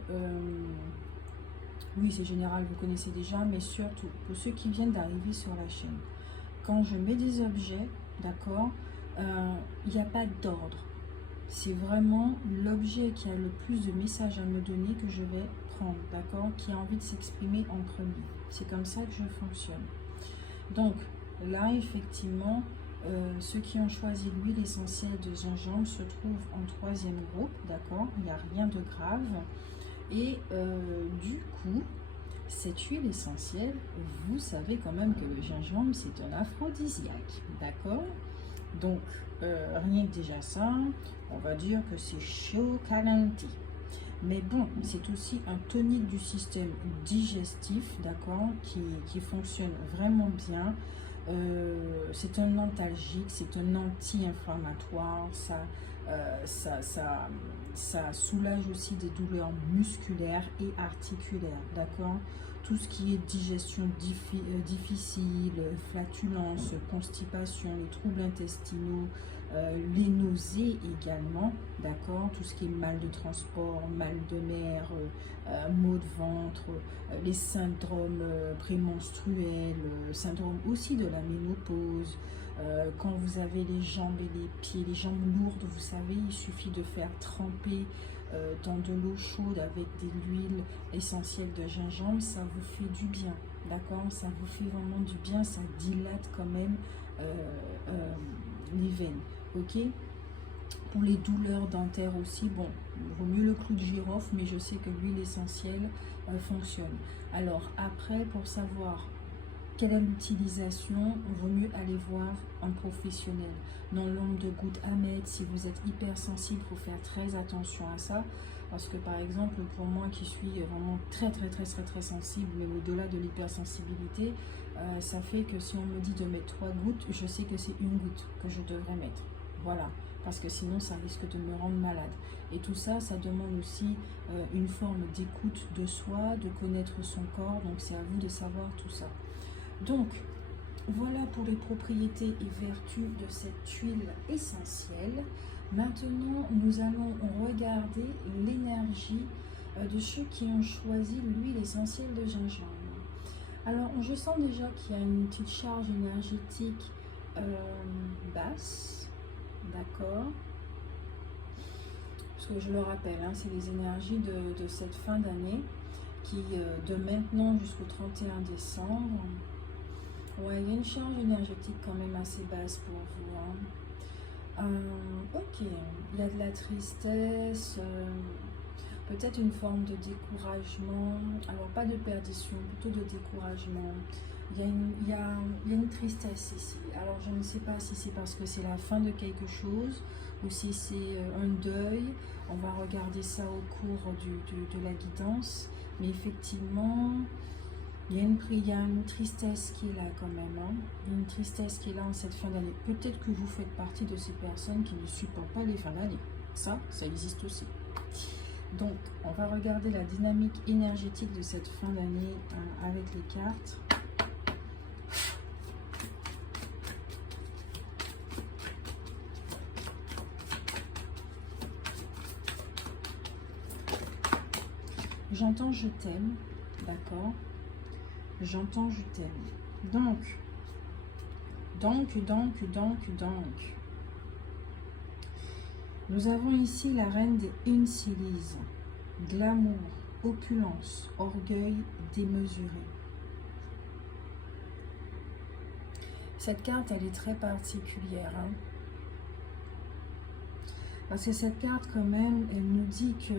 oui, c'est général, vous connaissez déjà, mais surtout pour ceux qui viennent d'arriver sur la chaîne, quand je mets des objets, d'accord, il n'y a pas d'ordre. C'est vraiment l'objet qui a le plus de messages à me donner que je vais prendre, d'accord, qui a envie de s'exprimer en premier. C'est comme ça que je fonctionne. Donc là, effectivement, ceux qui ont choisi l'huile essentielle de gingembre se trouvent en troisième groupe, d'accord, il n'y a rien de grave. Et du coup, cette huile essentielle, vous savez quand même que le gingembre, c'est un aphrodisiaque, d'accord? Donc, rien que déjà ça, on va dire que c'est chaud calanti. Mais bon, c'est aussi un tonique du système digestif, d'accord, qui fonctionne vraiment bien. C'est un antalgique, c'est un anti-inflammatoire, ça soulage aussi des douleurs musculaires et articulaires, d'accord? Tout ce qui est digestion difficile, flatulence, constipation, les troubles intestinaux, les nausées également, d'accord? Tout ce qui est mal de transport, mal de mer, maux de ventre, les syndromes prémenstruels, syndrome aussi de la ménopause, quand vous avez les jambes et les pieds, les jambes lourdes, vous savez, il suffit de faire tremper dans de l'eau chaude avec de l'huile essentielle de gingembre, ça vous fait du bien, d'accord? Ça vous fait vraiment du bien, ça dilate quand même les veines, ok? Pour les douleurs dentaires aussi, bon, il vaut mieux le clou de girofle, mais je sais que l'huile essentielle fonctionne. Alors après, pour savoir quelle est l'utilisation, il vaut mieux aller voir un professionnel. Dans l'ombre de gouttes à mettre, si vous êtes hypersensible, il faut faire très attention à ça. Parce que par exemple, pour moi qui suis vraiment très sensible, mais au-delà de l'hypersensibilité, ça fait que si on me dit de mettre 3 gouttes, je sais que c'est une goutte que je devrais mettre. Voilà, parce que sinon ça risque de me rendre malade. Et tout ça, ça demande aussi une forme d'écoute de soi, de connaître son corps, donc c'est à vous de savoir tout ça. Donc, voilà pour les propriétés et vertus de cette huile essentielle. Maintenant, nous allons regarder l'énergie de ceux qui ont choisi l'huile essentielle de gingembre. Alors, je sens déjà qu'il y a une petite charge énergétique basse, d'accord? Parce que je le rappelle, hein, c'est les énergies de cette fin d'année qui, de maintenant jusqu'au 31 décembre, ouais, il y a une charge énergétique quand même assez basse pour vous, hein. Ok, il y a de la tristesse, peut-être une forme de découragement. Alors pas de perdition, plutôt de découragement. Il y a une tristesse ici. Alors je ne sais pas si c'est parce que c'est la fin de quelque chose ou si c'est un deuil. On va regarder ça au cours de la guidance. Mais effectivement, il y a une tristesse qui est là quand même, hein. Il y a une tristesse qui est là en cette fin d'année. Peut-être que vous faites partie de ces personnes qui ne supportent pas les fins d'année. Ça existe aussi. Donc, on va regarder la dynamique énergétique de cette fin d'année avec les cartes. J'entends je t'aime, d'accord? J'entends je t'aime. Donc. Nous avons ici la reine des Uncilis. Glamour, opulence, orgueil démesuré. Cette carte, elle est très particulière. Hein? Parce que cette carte, quand même, elle nous dit que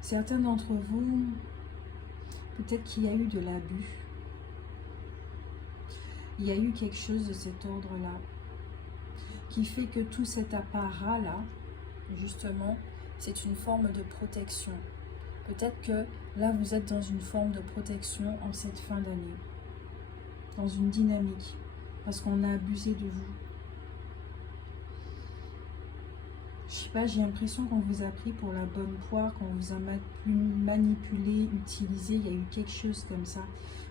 certains d'entre vous, peut-être qu'il y a eu de l'abus. Il y a eu quelque chose de cet ordre-là qui fait que tout cet apparat-là, justement, c'est une forme de protection. Peut-être que là, vous êtes dans une forme de protection en cette fin d'année, dans une dynamique, parce qu'on a abusé de vous. Je sais pas, j'ai l'impression qu'on vous a pris pour la bonne poire, qu'on vous a manipulé, utilisé, il y a eu quelque chose comme ça.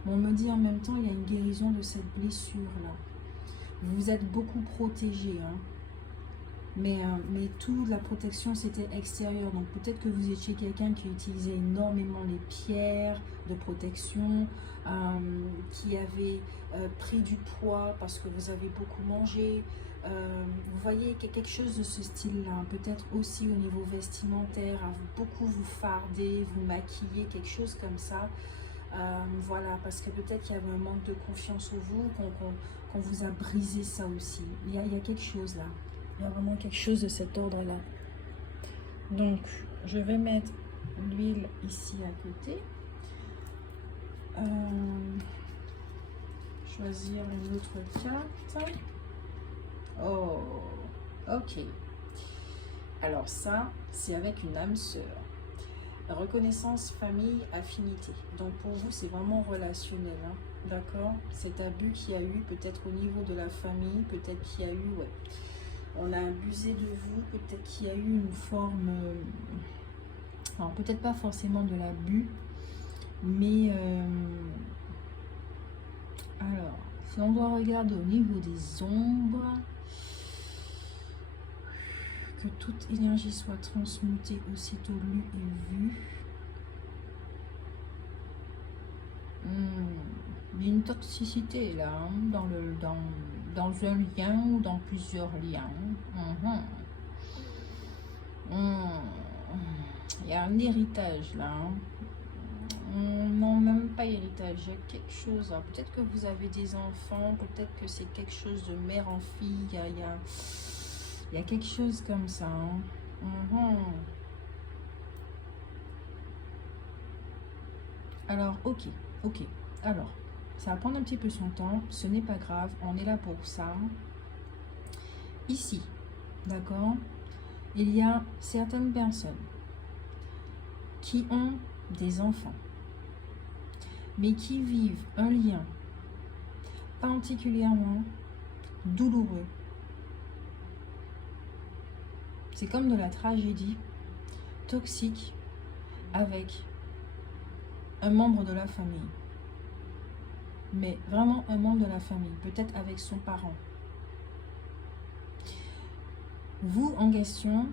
Mais on me dit en même temps, il y a une guérison de cette blessure-là. Vous êtes beaucoup protégé, hein. Mais toute la protection, c'était extérieur. Donc peut-être que vous étiez quelqu'un qui utilisait énormément les pierres de protection, qui avait pris du poids parce que vous avez beaucoup mangé. Vous voyez quelque chose de ce style-là. Peut-être aussi au niveau vestimentaire, à beaucoup vous farder, vous maquiller, quelque chose comme ça. Voilà, parce que peut-être qu'il y avait un manque de confiance en vous, qu'on vous a brisé ça aussi. Il y a quelque chose là. Il y a vraiment quelque chose de cet ordre-là. Donc, je vais mettre l'huile ici à côté. Choisir une autre carte. Oh, ok. Alors ça, c'est avec une âme sœur. Reconnaissance, famille, affinité. Donc pour vous, c'est vraiment relationnel. Hein? D'accord? Cet abus qu'il y a eu, peut-être au niveau de la famille, peut-être qu'il y a eu... Ouais. On a abusé de vous, peut-être qu'il y a eu une forme, alors peut-être pas forcément de l'abus, mais alors, si on doit regarder au niveau des ombres, que toute énergie soit transmutée aussitôt lue et vue. Il y a une toxicité là, hein, dans un lien ou dans plusieurs liens. Il y a un héritage là. Hein. Non, même pas héritage, il y a quelque chose. Peut-être que vous avez des enfants, peut-être que c'est quelque chose de mère en fille. Il y a quelque chose comme ça. Hein. Alors, ok. Alors, ça va prendre un petit peu son temps. Ce n'est pas grave. On est là pour ça. Ici, d'accord, il y a certaines personnes qui ont des enfants, mais qui vivent un lien particulièrement douloureux. C'est comme de la tragédie toxique avec un membre de la famille. Mais vraiment un membre de la famille, peut-être avec son parent. Vous, en question,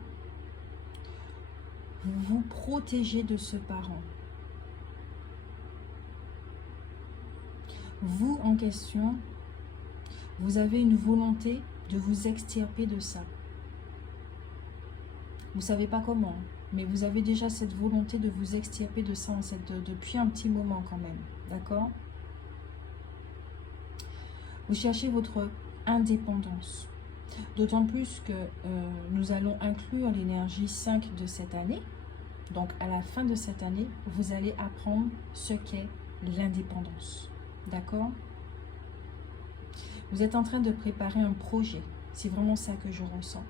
vous vous protégez de ce parent. Vous, en question, vous avez une volonté de vous extirper de ça. Vous ne savez pas comment, mais vous avez déjà cette volonté de vous extirper de ça depuis un petit moment quand même. D'accord ? Vous cherchez votre indépendance. D'autant plus que nous allons inclure l'énergie 5 de cette année. Donc, à la fin de cette année, vous allez apprendre ce qu'est l'indépendance. D'accord? Vous êtes en train de préparer un projet. C'est vraiment ça que je ressens.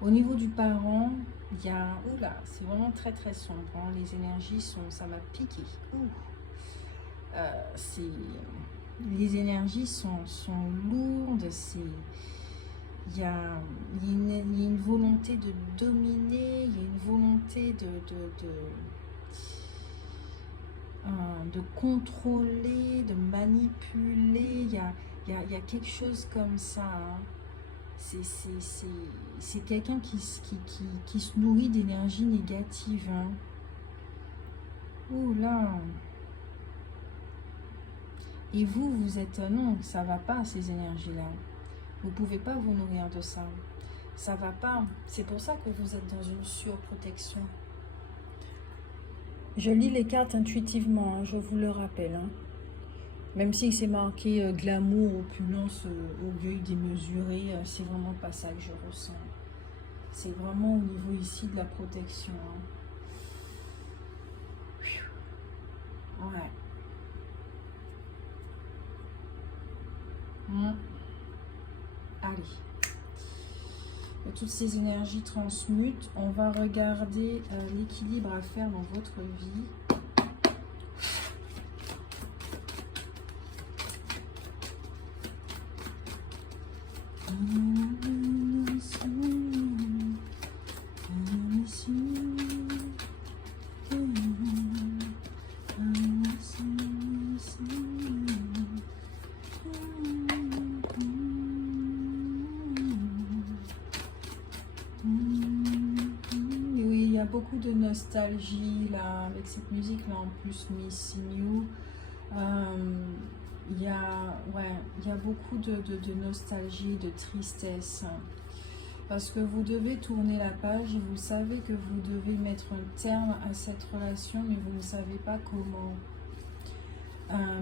Au niveau du parent, il y a... Oula, c'est vraiment très très sombre. Hein. Les énergies sont... Ça m'a piqué. Les énergies sont lourdes. il y a une volonté de dominer, il y a une volonté de contrôler, de manipuler, il y a quelque chose comme ça, hein. C'est quelqu'un qui se nourrit d'énergie négative, hein. Ouh là. Et vous, vous êtes... non, ça va pas, ces énergies-là. Vous pouvez pas vous nourrir de ça. Ça va pas. C'est pour ça que vous êtes dans une surprotection. Je lis les cartes intuitivement, hein, je vous le rappelle, hein. Même si c'est marqué glamour, opulence, orgueil démesuré, c'est vraiment pas ça que je ressens. C'est vraiment au niveau ici de la protection, hein. Ouais. Allez. Et toutes ces énergies transmutent. On va regarder l'équilibre à faire dans votre vie. Beaucoup de nostalgie là avec cette musique là, en plus Missing You. Il y a beaucoup de nostalgie, de tristesse, parce que vous devez tourner la page et vous savez que vous devez mettre un terme à cette relation, mais vous ne savez pas comment.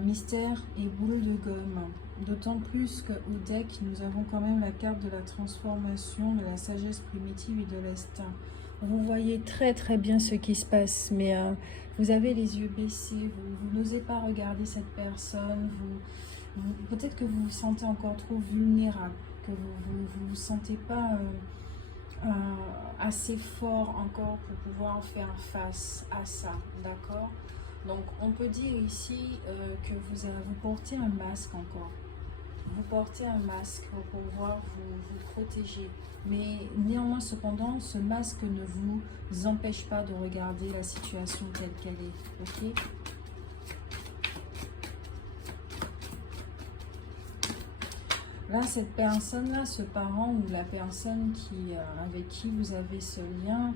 Mystère et boule de gomme, d'autant plus qu'au deck nous avons quand même la carte de la transformation, de la sagesse primitive et de l'instinct. Vous voyez très très bien ce qui se passe, mais vous avez les yeux baissés, vous n'osez pas regarder cette personne, peut-être que vous vous sentez encore trop vulnérable, que vous sentez pas assez fort encore pour pouvoir faire face à ça, d'accord? Donc on peut dire ici que vous portez un masque encore. Vous portez un masque pour pouvoir vous protéger. Mais néanmoins, cependant, ce masque ne vous empêche pas de regarder la situation telle qu'elle est. Ok? Là, cette personne-là, ce parent ou la personne avec qui vous avez ce lien,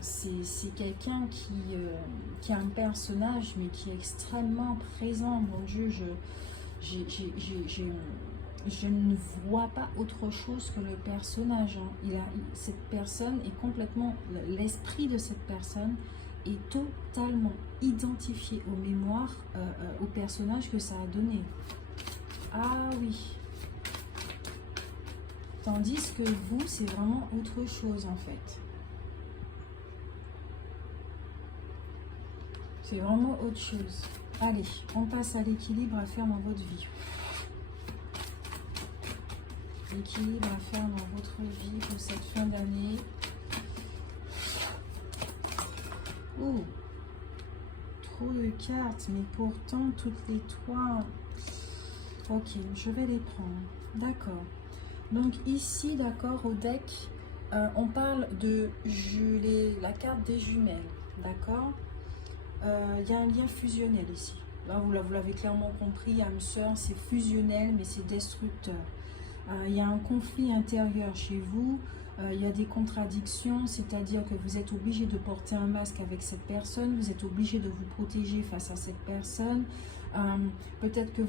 c'est quelqu'un qui a un personnage, mais qui est extrêmement présent. Mon Dieu, je ne vois pas autre chose que le personnage, hein. Cette personne est complètement, l'esprit de cette personne est totalement identifié aux mémoires, au personnage que ça a donné. Ah oui. Tandis que vous, c'est vraiment autre chose en fait. C'est vraiment autre chose. Allez, on passe à l'équilibre à faire dans votre vie. L'équilibre à faire dans votre vie pour cette fin d'année. Oh, trop de cartes, mais pourtant toutes les trois. Ok, je vais les prendre. D'accord. Donc ici, d'accord, au deck, on parle de la carte des jumelles. D'accord. Il y a un lien fusionnel ici. Là, vous l'avez clairement compris, âme sœur, c'est fusionnel, mais c'est destructeur. Il y a un conflit intérieur chez vous, il y a des contradictions, c'est-à-dire que vous êtes obligé de porter un masque avec cette personne, vous êtes obligé de vous protéger face à cette personne. Peut-être qu'il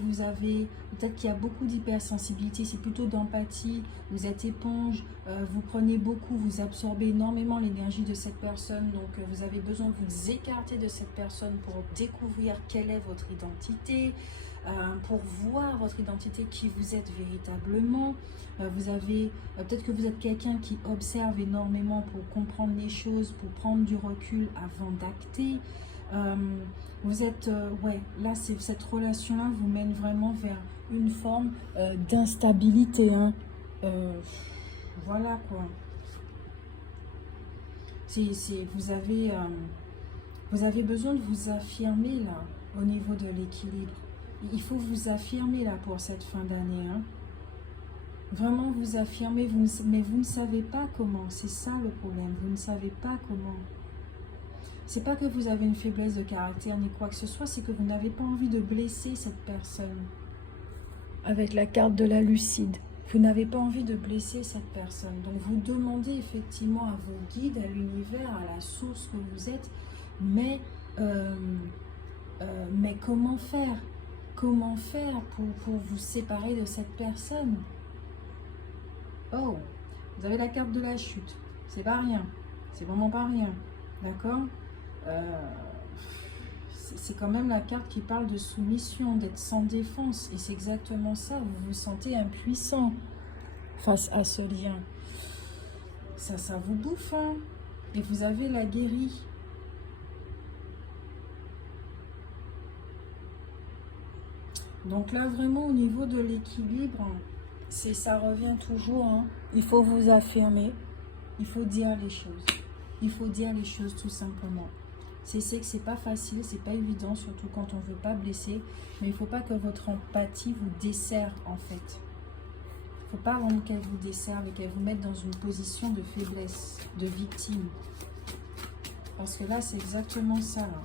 y a beaucoup d'hypersensibilité, c'est plutôt d'empathie, vous êtes éponge, vous prenez beaucoup, vous absorbez énormément l'énergie de cette personne, donc vous avez besoin de vous écarter de cette personne pour découvrir quelle est votre identité, pour voir votre identité, qui vous êtes véritablement. Peut-être que vous êtes quelqu'un qui observe énormément pour comprendre les choses, pour prendre du recul avant d'acter. Vous êtes, là, cette relation-là vous mène vraiment vers une forme d'instabilité, hein. Voilà quoi. Vous avez besoin de vous affirmer là, au niveau de l'équilibre. Il faut vous affirmer là pour cette fin d'année, hein. Vraiment vous affirmer, mais vous ne savez pas comment. C'est ça le problème, vous ne savez pas comment. C'est pas que vous avez une faiblesse de caractère ni quoi que ce soit, c'est que vous n'avez pas envie de blesser cette personne. Avec la carte de la lucide, vous n'avez pas envie de blesser cette personne. Donc vous demandez effectivement à vos guides, à l'univers, à la source que vous êtes, mais comment faire? Comment faire pour vous séparer de cette personne? Oh, vous avez la carte de la chute. C'est pas rien. C'est vraiment pas rien. D'accord? C'est quand même la carte qui parle de soumission, d'être sans défense. Et c'est exactement ça. Vous vous sentez impuissant face à ce lien. Ça vous bouffe, hein? Et vous avez la guérie. Donc là, vraiment, au niveau de l'équilibre, ça revient toujours. Hein. Il faut vous affirmer. Il faut dire les choses. Il faut dire les choses tout simplement. C'est que c'est pas facile, c'est pas évident, surtout quand on veut pas blesser. Mais il faut pas que votre empathie vous desserre en fait. Il faut pas vraiment qu'elle vous desserve et qu'elle vous mette dans une position de faiblesse, de victime. Parce que là, c'est exactement ça. Là.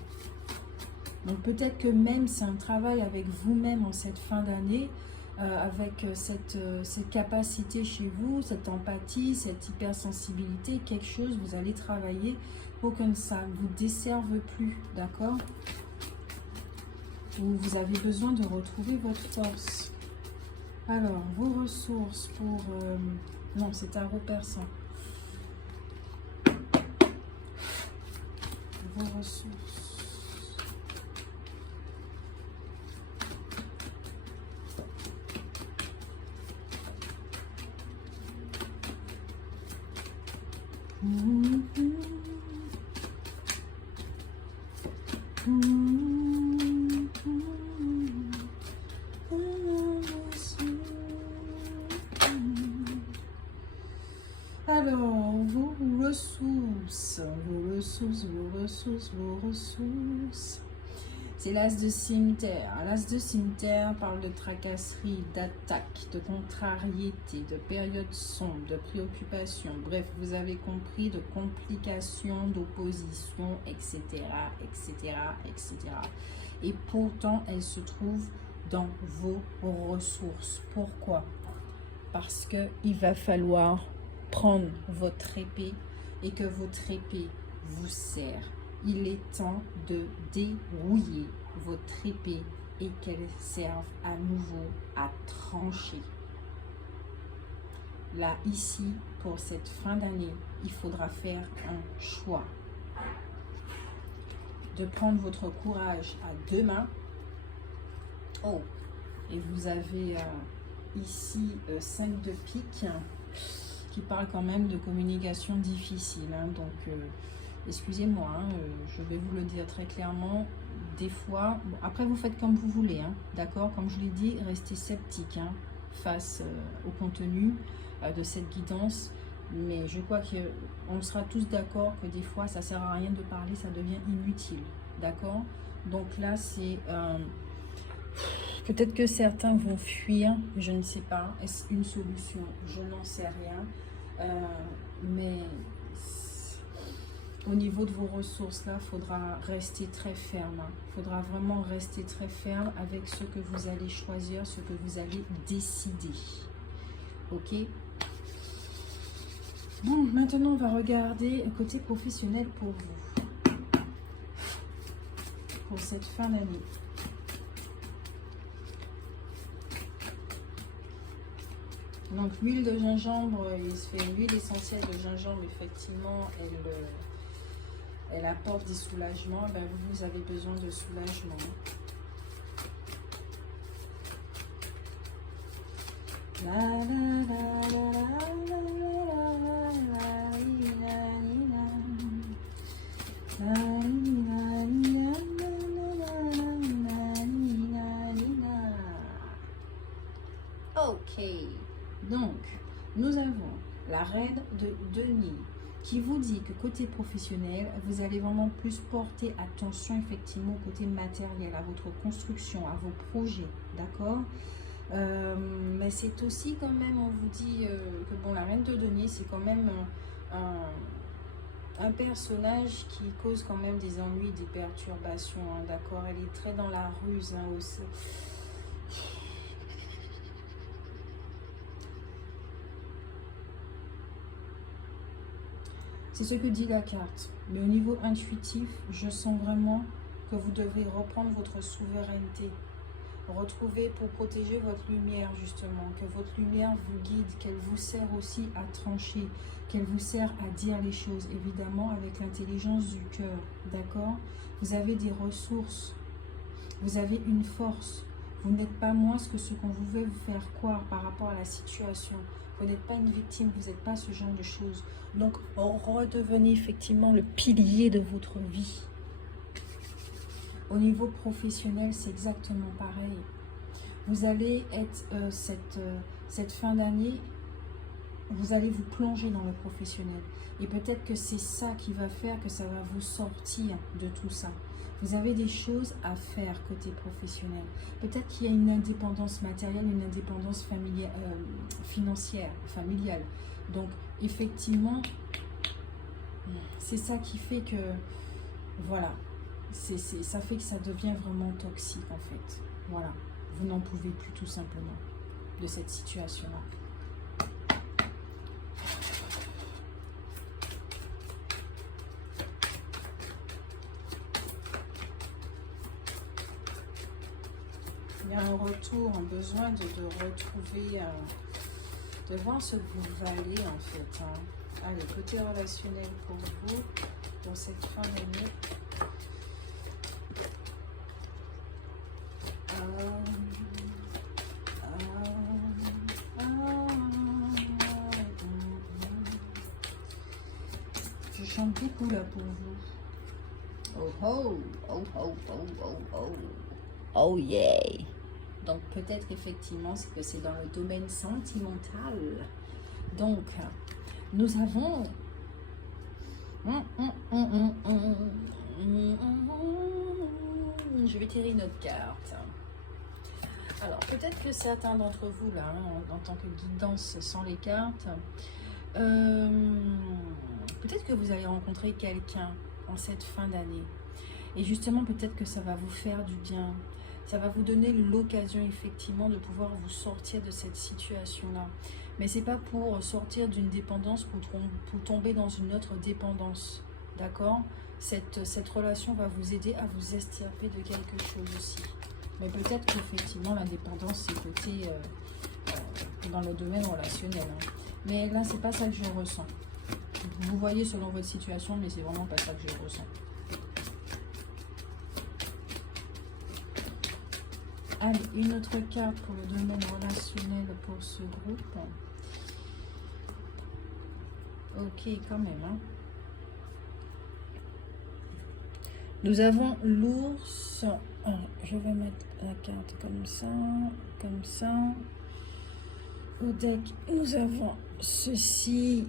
Donc peut-être que même c'est un travail avec vous-même en cette fin d'année, avec cette capacité chez vous, cette empathie, cette hypersensibilité, quelque chose, vous allez travailler pour que ça ne vous desserve plus, d'accord? Vous avez besoin de retrouver votre force. Alors, vos ressources pour... non, c'est tarot persan. Vos ressources. Alors, vos ressources. C'est l'as de cimetière. L'as de cimetière parle de tracasserie, d'attaque, de contrariété, de période sombre, de préoccupation. Bref, vous avez compris, de complications, d'opposition, etc., etc., etc. Et pourtant, elle se trouve dans vos ressources. Pourquoi? Parce qu'il va falloir prendre votre épée et que votre épée vous sert. Il est temps de dérouiller votre épée et qu'elle serve à nouveau à trancher. Là, ici, pour cette fin d'année, il faudra faire un choix. De prendre votre courage à deux mains. Oh, et vous avez ici 5 de pique qui parle quand même de communication difficile. Hein, donc, excusez-moi, hein, je vais vous le dire très clairement. Des fois, bon, après vous faites comme vous voulez, hein, d'accord? Comme je l'ai dit, restez sceptique hein, face au contenu de cette guidance. Mais je crois qu'on sera tous d'accord que des fois, ça ne sert à rien de parler, ça devient inutile, d'accord? Donc là, c'est... peut-être que certains vont fuir, je ne sais pas. Est-ce une solution? Je n'en sais rien. Mais au niveau de vos ressources, là, il faudra rester très ferme. Il faudra vraiment rester très ferme avec ce que vous allez choisir, ce que vous allez décider. Ok? Bon, maintenant, on va regarder le côté professionnel pour vous. Pour cette fin d'année. Donc l'huile de gingembre, il se fait une huile essentielle de gingembre, effectivement, elle apporte des soulagements. Ben, vous avez besoin de soulagement. Ok. Donc, nous avons la reine de denier qui vous dit que côté professionnel, vous allez vraiment plus porter attention effectivement au côté matériel, à votre construction, à vos projets, d'accord? Mais c'est aussi quand même, on vous dit que bon, la reine de denier, c'est quand même un personnage qui cause quand même des ennuis, des perturbations, hein, d'accord. Elle est très dans la ruse, hein, aussi. C'est ce que dit la carte. Mais au niveau intuitif, je sens vraiment que vous devez reprendre votre souveraineté. Retrouver pour protéger votre lumière, justement. Que votre lumière vous guide, qu'elle vous sert aussi à trancher, qu'elle vous sert à dire les choses, évidemment, avec l'intelligence du cœur. D'accord? Vous avez des ressources. Vous avez une force. Vous n'êtes pas moins que ce qu'on veut vous faire croire par rapport à la situation. Vous n'êtes pas une victime, vous n'êtes pas ce genre de choses. Donc, redevenez effectivement le pilier de votre vie. Au niveau professionnel, c'est exactement pareil. Vous allez être, cette fin d'année, vous allez vous plonger dans le professionnel. Et peut-être que c'est ça qui va faire que ça va vous sortir de tout ça. Vous avez des choses à faire côté professionnel. Peut-être qu'il y a une indépendance matérielle, une indépendance financière, familiale. Donc, effectivement, c'est ça qui fait que, voilà, ça fait que ça devient vraiment toxique, en fait. Voilà, vous n'en pouvez plus tout simplement de cette situation-là. Il y a un retour, un besoin de retrouver, de voir ce que vous valez en fait. Hein. Allez, côté relationnel pour vous, pour cette fin d'année. Je chante beaucoup là pour vous. Oh oh, oh oh, oh oh, oh. Oh yeah! Donc peut-être effectivement que c'est dans le domaine sentimental. Donc nous avons je vais tirer une autre carte. Alors peut-être que certains d'entre vous là, en tant que guidance sans les cartes, peut-être que vous allez rencontrer quelqu'un en cette fin d'année. Et justement, peut-être que ça va vous faire du bien. Ça va vous donner l'occasion, effectivement, de pouvoir vous sortir de cette situation-là. Mais ce n'est pas pour sortir d'une dépendance, pour tomber dans une autre dépendance. D'accord? Cette relation va vous aider à vous extirper de quelque chose aussi. Mais peut-être qu'effectivement, l'indépendance, c'est côté dans le domaine relationnel. Hein. Mais là, c'est pas ça que je ressens. Vous voyez selon votre situation, mais c'est vraiment pas ça que je ressens. Allez, une autre carte pour le domaine relationnel pour ce groupe. Ok, quand même. Hein. Nous avons l'ours. Je vais mettre la carte comme ça, comme ça. Au deck, nous avons ceci.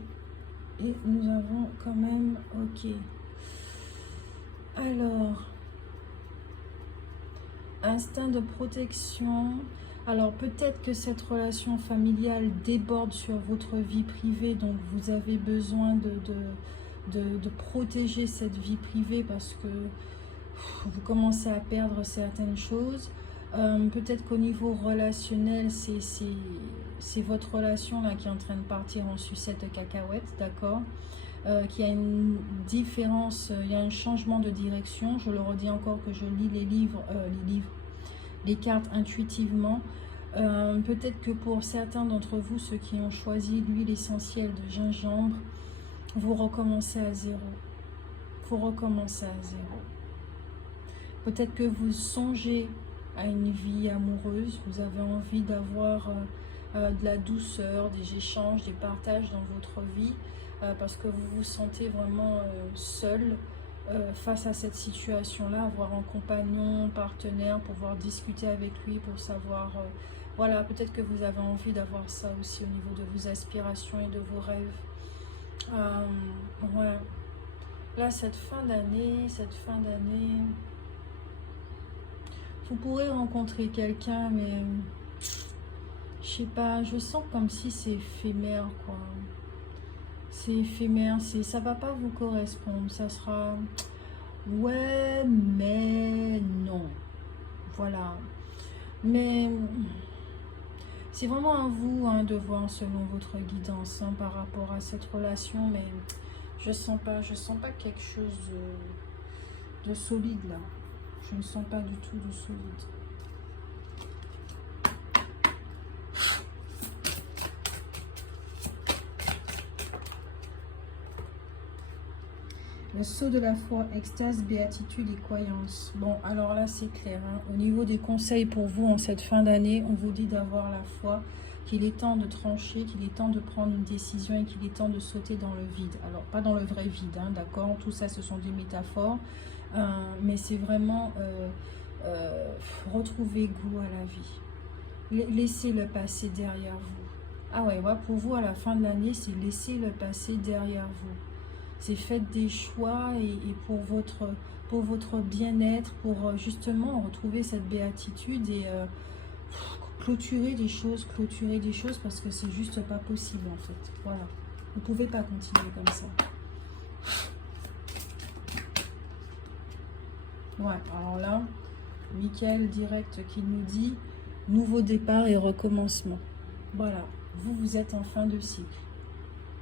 Et nous avons quand même... Ok. Alors... Instinct de protection. Alors peut-être que cette relation familiale déborde sur votre vie privée, donc vous avez besoin de protéger cette vie privée parce que vous commencez à perdre certaines choses. Peut-être qu'au niveau relationnel, c'est votre relation là qui est en train de partir en sucette de cacahuète, d'accord, qu'il y a une différence, il y a un changement de direction. Je le redis encore que je lis les cartes intuitivement. Peut-être que pour certains d'entre vous, ceux qui ont choisi l'huile essentielle de gingembre, vous recommencez à zéro. Vous recommencez à zéro. Peut-être que vous songez à une vie amoureuse, vous avez envie d'avoir de la douceur, des échanges, des partages dans votre vie, parce que vous vous sentez vraiment seul face à cette situation-là, avoir un compagnon, partenaire, pouvoir discuter avec lui pour savoir, voilà, peut-être que vous avez envie d'avoir ça aussi au niveau de vos aspirations et de vos rêves. Ouais. Là, cette fin d'année, vous pourrez rencontrer quelqu'un, mais Je sais pas, je sens comme si c'est éphémère, quoi. C'est éphémère, ça va pas vous correspondre. Ça sera... Ouais, mais non. Voilà. Mais c'est vraiment à vous hein, de voir selon votre guidance hein, par rapport à cette relation. Mais je sens pas quelque chose de solide là. Je ne sens pas du tout de solide. Le sceau de la foi, extase, béatitude et croyance. Bon, alors là, c'est clair. Hein. Au niveau des conseils pour vous en cette fin d'année, on vous dit d'avoir la foi, qu'il est temps de trancher, qu'il est temps de prendre une décision et qu'il est temps de sauter dans le vide. Alors, pas dans le vrai vide, hein, d'accord? Tout ça, ce sont des métaphores. Mais c'est vraiment retrouver goût à la vie. Laissez le passé derrière vous. Ah ouais, pour vous, à la fin de l'année, c'est laisser le passé derrière vous. C'est faites des choix et pour votre bien-être, pour justement retrouver cette béatitude et clôturer des choses parce que c'est juste pas possible en fait. Voilà, vous pouvez pas continuer comme ça. Ouais, alors là, Michael direct qui nous dit nouveau départ et recommencement. Voilà, vous êtes en fin de cycle,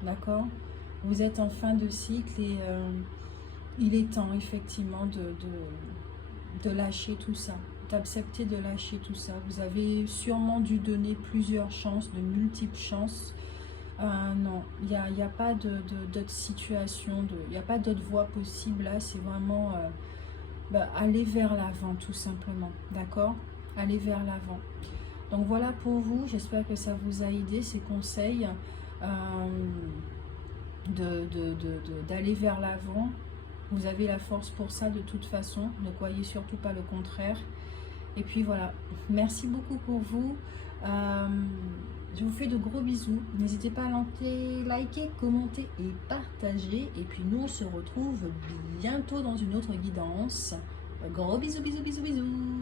d'accord? Vous êtes en fin de cycle et il est temps effectivement de lâcher tout ça, d'accepter de lâcher tout ça. Vous avez sûrement dû donner plusieurs chances, de multiples chances. Non, il n'y a pas d'autre situation, il n'y a pas d'autre voie possible là, c'est vraiment aller vers l'avant tout simplement, d'accord? Aller vers l'avant. Donc voilà pour vous, j'espère que ça vous a aidé ces conseils. D'aller vers l'avant. Vous avez la force pour ça de toute façon, ne croyez surtout pas le contraire. Et puis voilà, merci beaucoup pour vous. Je vous fais de gros bisous. N'hésitez pas à liker, commenter et partager. Et puis nous on se retrouve bientôt dans une autre guidance. Gros bisous, bisous, bisous, bisous.